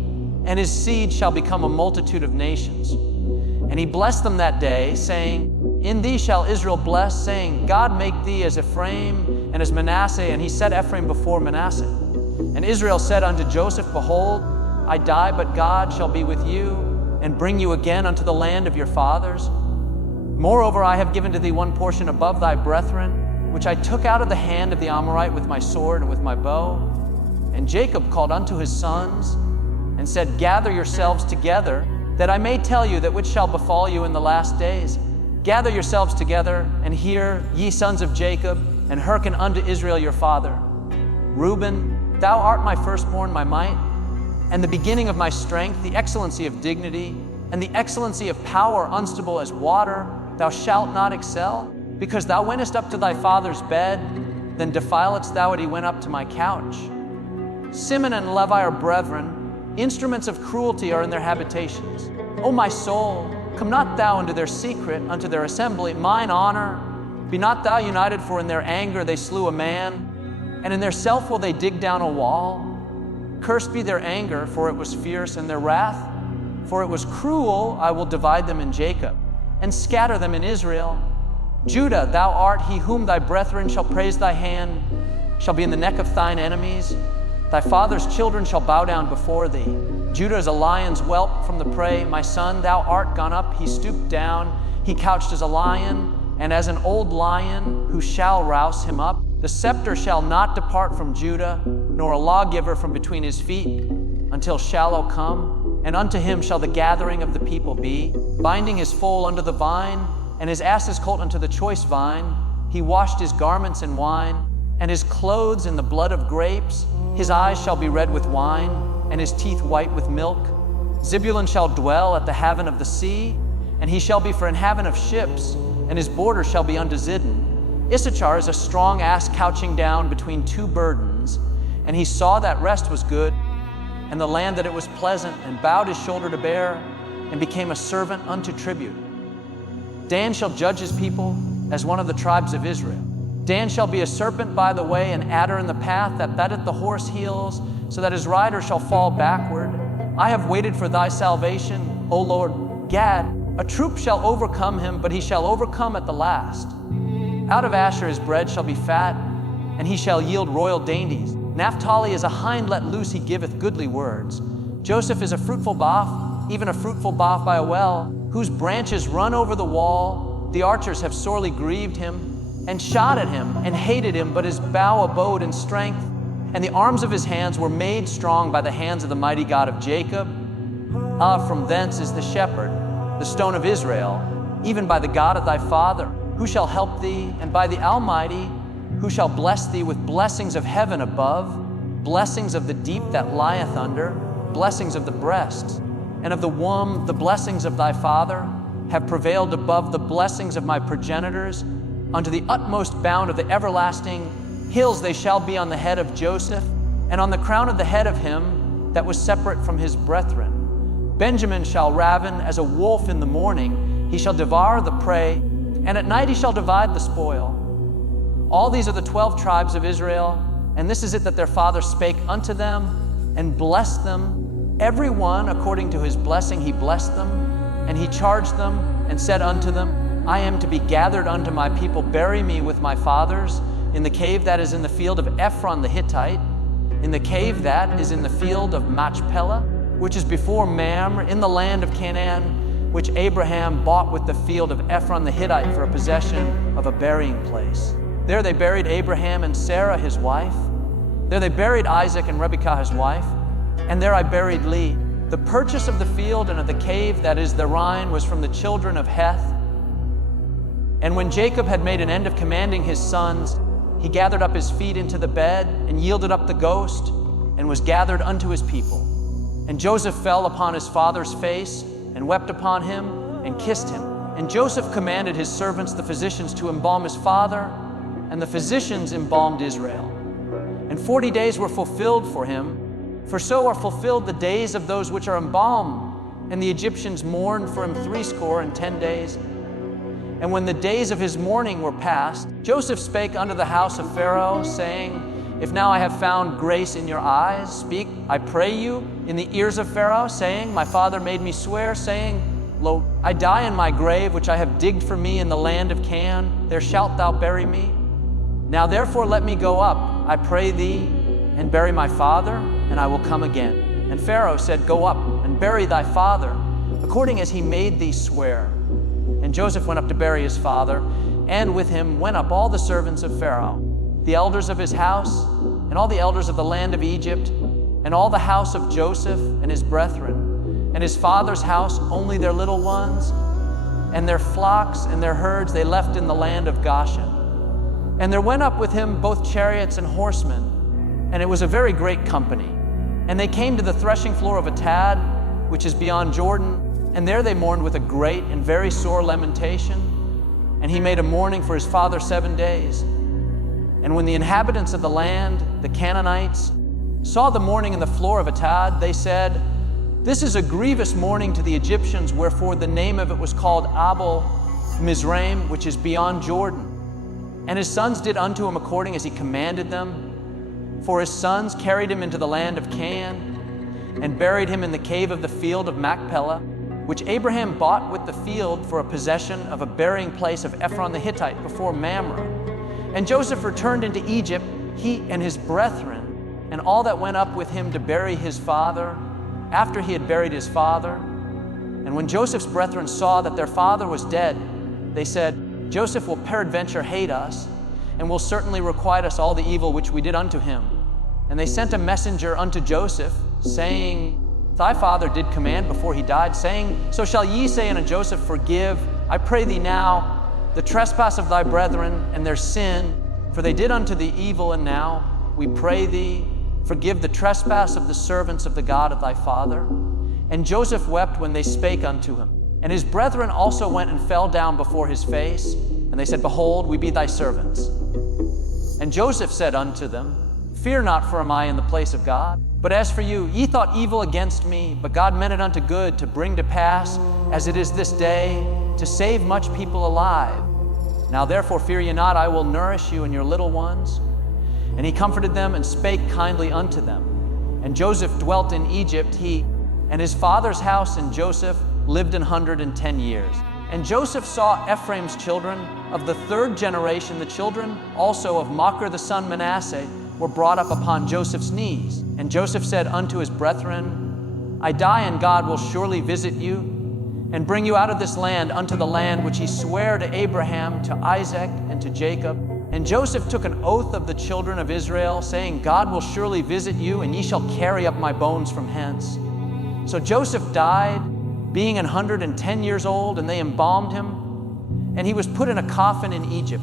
and his seed shall become a multitude of nations. And he blessed them that day, saying, In thee shall Israel bless, saying, God make thee as Ephraim and as Manasseh. And he set Ephraim before Manasseh. And Israel said unto Joseph, Behold, I die, but God shall be with you, and bring you again unto the land of your fathers. Moreover, I have given to thee one portion above thy brethren, which I took out of the hand of the Amorite with my sword and with my bow. And Jacob called unto his sons, and said, Gather yourselves together, that I may tell you that which shall befall you in the last days. Gather yourselves together, and hear, ye sons of Jacob, and hearken unto Israel your father. Reuben, thou art my firstborn, my might, and the beginning of my strength, the excellency of dignity, and the excellency of power unstable as water. Thou shalt not excel, because thou wentest up to thy father's bed, then defiledst thou it, he went up to my couch. Simeon and Levi are brethren, instruments of cruelty are in their habitations. O my soul, come not thou into their secret, unto their assembly, mine honor. Be not thou united, for in their anger they slew a man, and in their self will they dig down a wall. Cursed be their anger, for it was fierce, and their wrath, for it was cruel. I will divide them in Jacob, and scatter them in Israel. Judah, thou art he whom thy brethren shall praise thy hand, shall be in the neck of thine enemies. Thy father's children shall bow down before thee. Judah is a lion's whelp from the prey. My son, thou art gone up, he stooped down. He couched as a lion, and as an old lion, who shall rouse him up? The scepter shall not depart from Judah, nor a lawgiver from between his feet, until Shiloh come, and unto him shall the gathering of the people be. Binding his foal under the vine, and his ass's colt unto the choice vine. He washed his garments in wine, and his clothes in the blood of grapes. His eyes shall be red with wine, and his teeth white with milk. Zebulun shall dwell at the haven of the sea, and he shall be for an haven of ships, and his border shall be unto Zidon. Issachar is a strong ass couching down between two burdens, and he saw that rest was good, and the land that it was pleasant, and bowed his shoulder to bear, and became a servant unto tribute. Dan shall judge his people as one of the tribes of Israel. Dan shall be a serpent by the way, an adder in the path, that betteth the horse heels, so that his rider shall fall backward. I have waited for thy salvation, O Lord. Gad, a troop shall overcome him, but he shall overcome at the last. Out of Asher his bread shall be fat, and he shall yield royal dainties. Naphtali is a hind let loose, he giveth goodly words. Joseph is a fruitful bough, even a fruitful bough by a well, whose branches run over the wall. The archers have sorely grieved him, and shot at him, and hated him, but his bow abode in strength, and the arms of his hands were made strong by the hands of the mighty God of Jacob. From thence is the shepherd, the stone of Israel, even by the God of thy father, who shall help thee, and by the Almighty, who shall bless thee with blessings of heaven above, blessings of the deep that lieth under. blessings of the breast, and of the womb the blessings of thy father have prevailed above the blessings of my progenitors. Unto the utmost bound of the everlasting hills they shall be on the head of Joseph, and on the crown of the head of him that was separate from his brethren. Benjamin shall raven as a wolf in the morning, he shall devour the prey, and at night he shall divide the spoil. All these are the 12 tribes of Israel, and this is it that their father spake unto them, and blessed them. Every one according to his blessing he blessed them, and he charged them, and said unto them, I am to be gathered unto my people, bury me with my fathers, in the cave that is in the field of Ephron the Hittite, in the cave that is in the field of Machpelah, which is before Mamre, in the land of Canaan, which Abraham bought with the field of Ephron the Hittite for a possession of a burying place. There they buried Abraham and Sarah his wife. There they buried Isaac and Rebekah his wife. And there I buried Leah. The purchase of the field and of the cave that is the Rhine was from the children of Heth. And when Jacob had made an end of commanding his sons, he gathered up his feet into the bed and yielded up the ghost and was gathered unto his people. And Joseph fell upon his father's face and wept upon him and kissed him. And Joseph commanded his servants, the physicians, to embalm his father, and the physicians embalmed Israel. And 40 days were fulfilled for him, for so are fulfilled the days of those which are embalmed. And the Egyptians mourned for him 60 days. And when the days of his mourning were past, Joseph spake unto the house of Pharaoh, saying, If now I have found grace in your eyes, speak, I pray you, in the ears of Pharaoh, saying, My father made me swear, saying, Lo, I die in my grave, which I have digged for me in the land of Canaan. There shalt thou bury me. Now therefore let me go up, I pray thee, and bury my father, and I will come again. And Pharaoh said, Go up, and bury thy father, according as he made thee swear. And Joseph went up to bury his father, and with him went up all the servants of Pharaoh, the elders of his house, and all the elders of the land of Egypt, and all the house of Joseph and his brethren, and his father's house only their little ones, and their flocks and their herds they left in the land of Goshen. And there went up with him both chariots and horsemen, and it was a very great company. And they came to the threshing floor of Atad, which is beyond Jordan, and there they mourned with a great and very sore lamentation. And he made a mourning for his father 7 days. And when the inhabitants of the land, the Canaanites, saw the mourning in the floor of Atad, they said, This is a grievous mourning to the Egyptians, wherefore the name of it was called Abel Mizraim, which is beyond Jordan. And his sons did unto him according as he commanded them. For his sons carried him into the land of Canaan, and buried him in the cave of the field of Machpelah, which Abraham bought with the field for a possession of a burying place of Ephron the Hittite before Mamre. And Joseph returned into Egypt, he and his brethren, and all that went up with him to bury his father, after he had buried his father. And when Joseph's brethren saw that their father was dead, they said, Joseph will peradventure hate us, and will certainly requite us all the evil which we did unto him. And they sent a messenger unto Joseph, saying, Thy father did command before he died, saying, So shall ye say unto Joseph, Forgive, I pray thee now, the trespass of thy brethren and their sin, for they did unto thee evil, and now, we pray thee, forgive the trespass of the servants of the God of thy father. And Joseph wept when they spake unto him. And his brethren also went and fell down before his face, and they said, Behold, we be thy servants. And Joseph said unto them, Fear not, for am I in the place of God? But as for you, ye thought evil against me, but God meant it unto good, to bring to pass, as it is this day, to save much people alive. Now therefore fear ye not, I will nourish you and your little ones. And he comforted them and spake kindly unto them. And Joseph dwelt in Egypt, he and his father's house, and Joseph lived 110 years. And Joseph saw Ephraim's children of the 3rd generation, the children also of Machir the son Manasseh, were brought up upon Joseph's knees. And Joseph said unto his brethren, I die, and God will surely visit you, and bring you out of this land unto the land which he sware to Abraham, to Isaac, and to Jacob. And Joseph took an oath of the children of Israel, saying, God will surely visit you, and ye shall carry up my bones from hence. So Joseph died, being 110 years old, and they embalmed him, and he was put in a coffin in Egypt.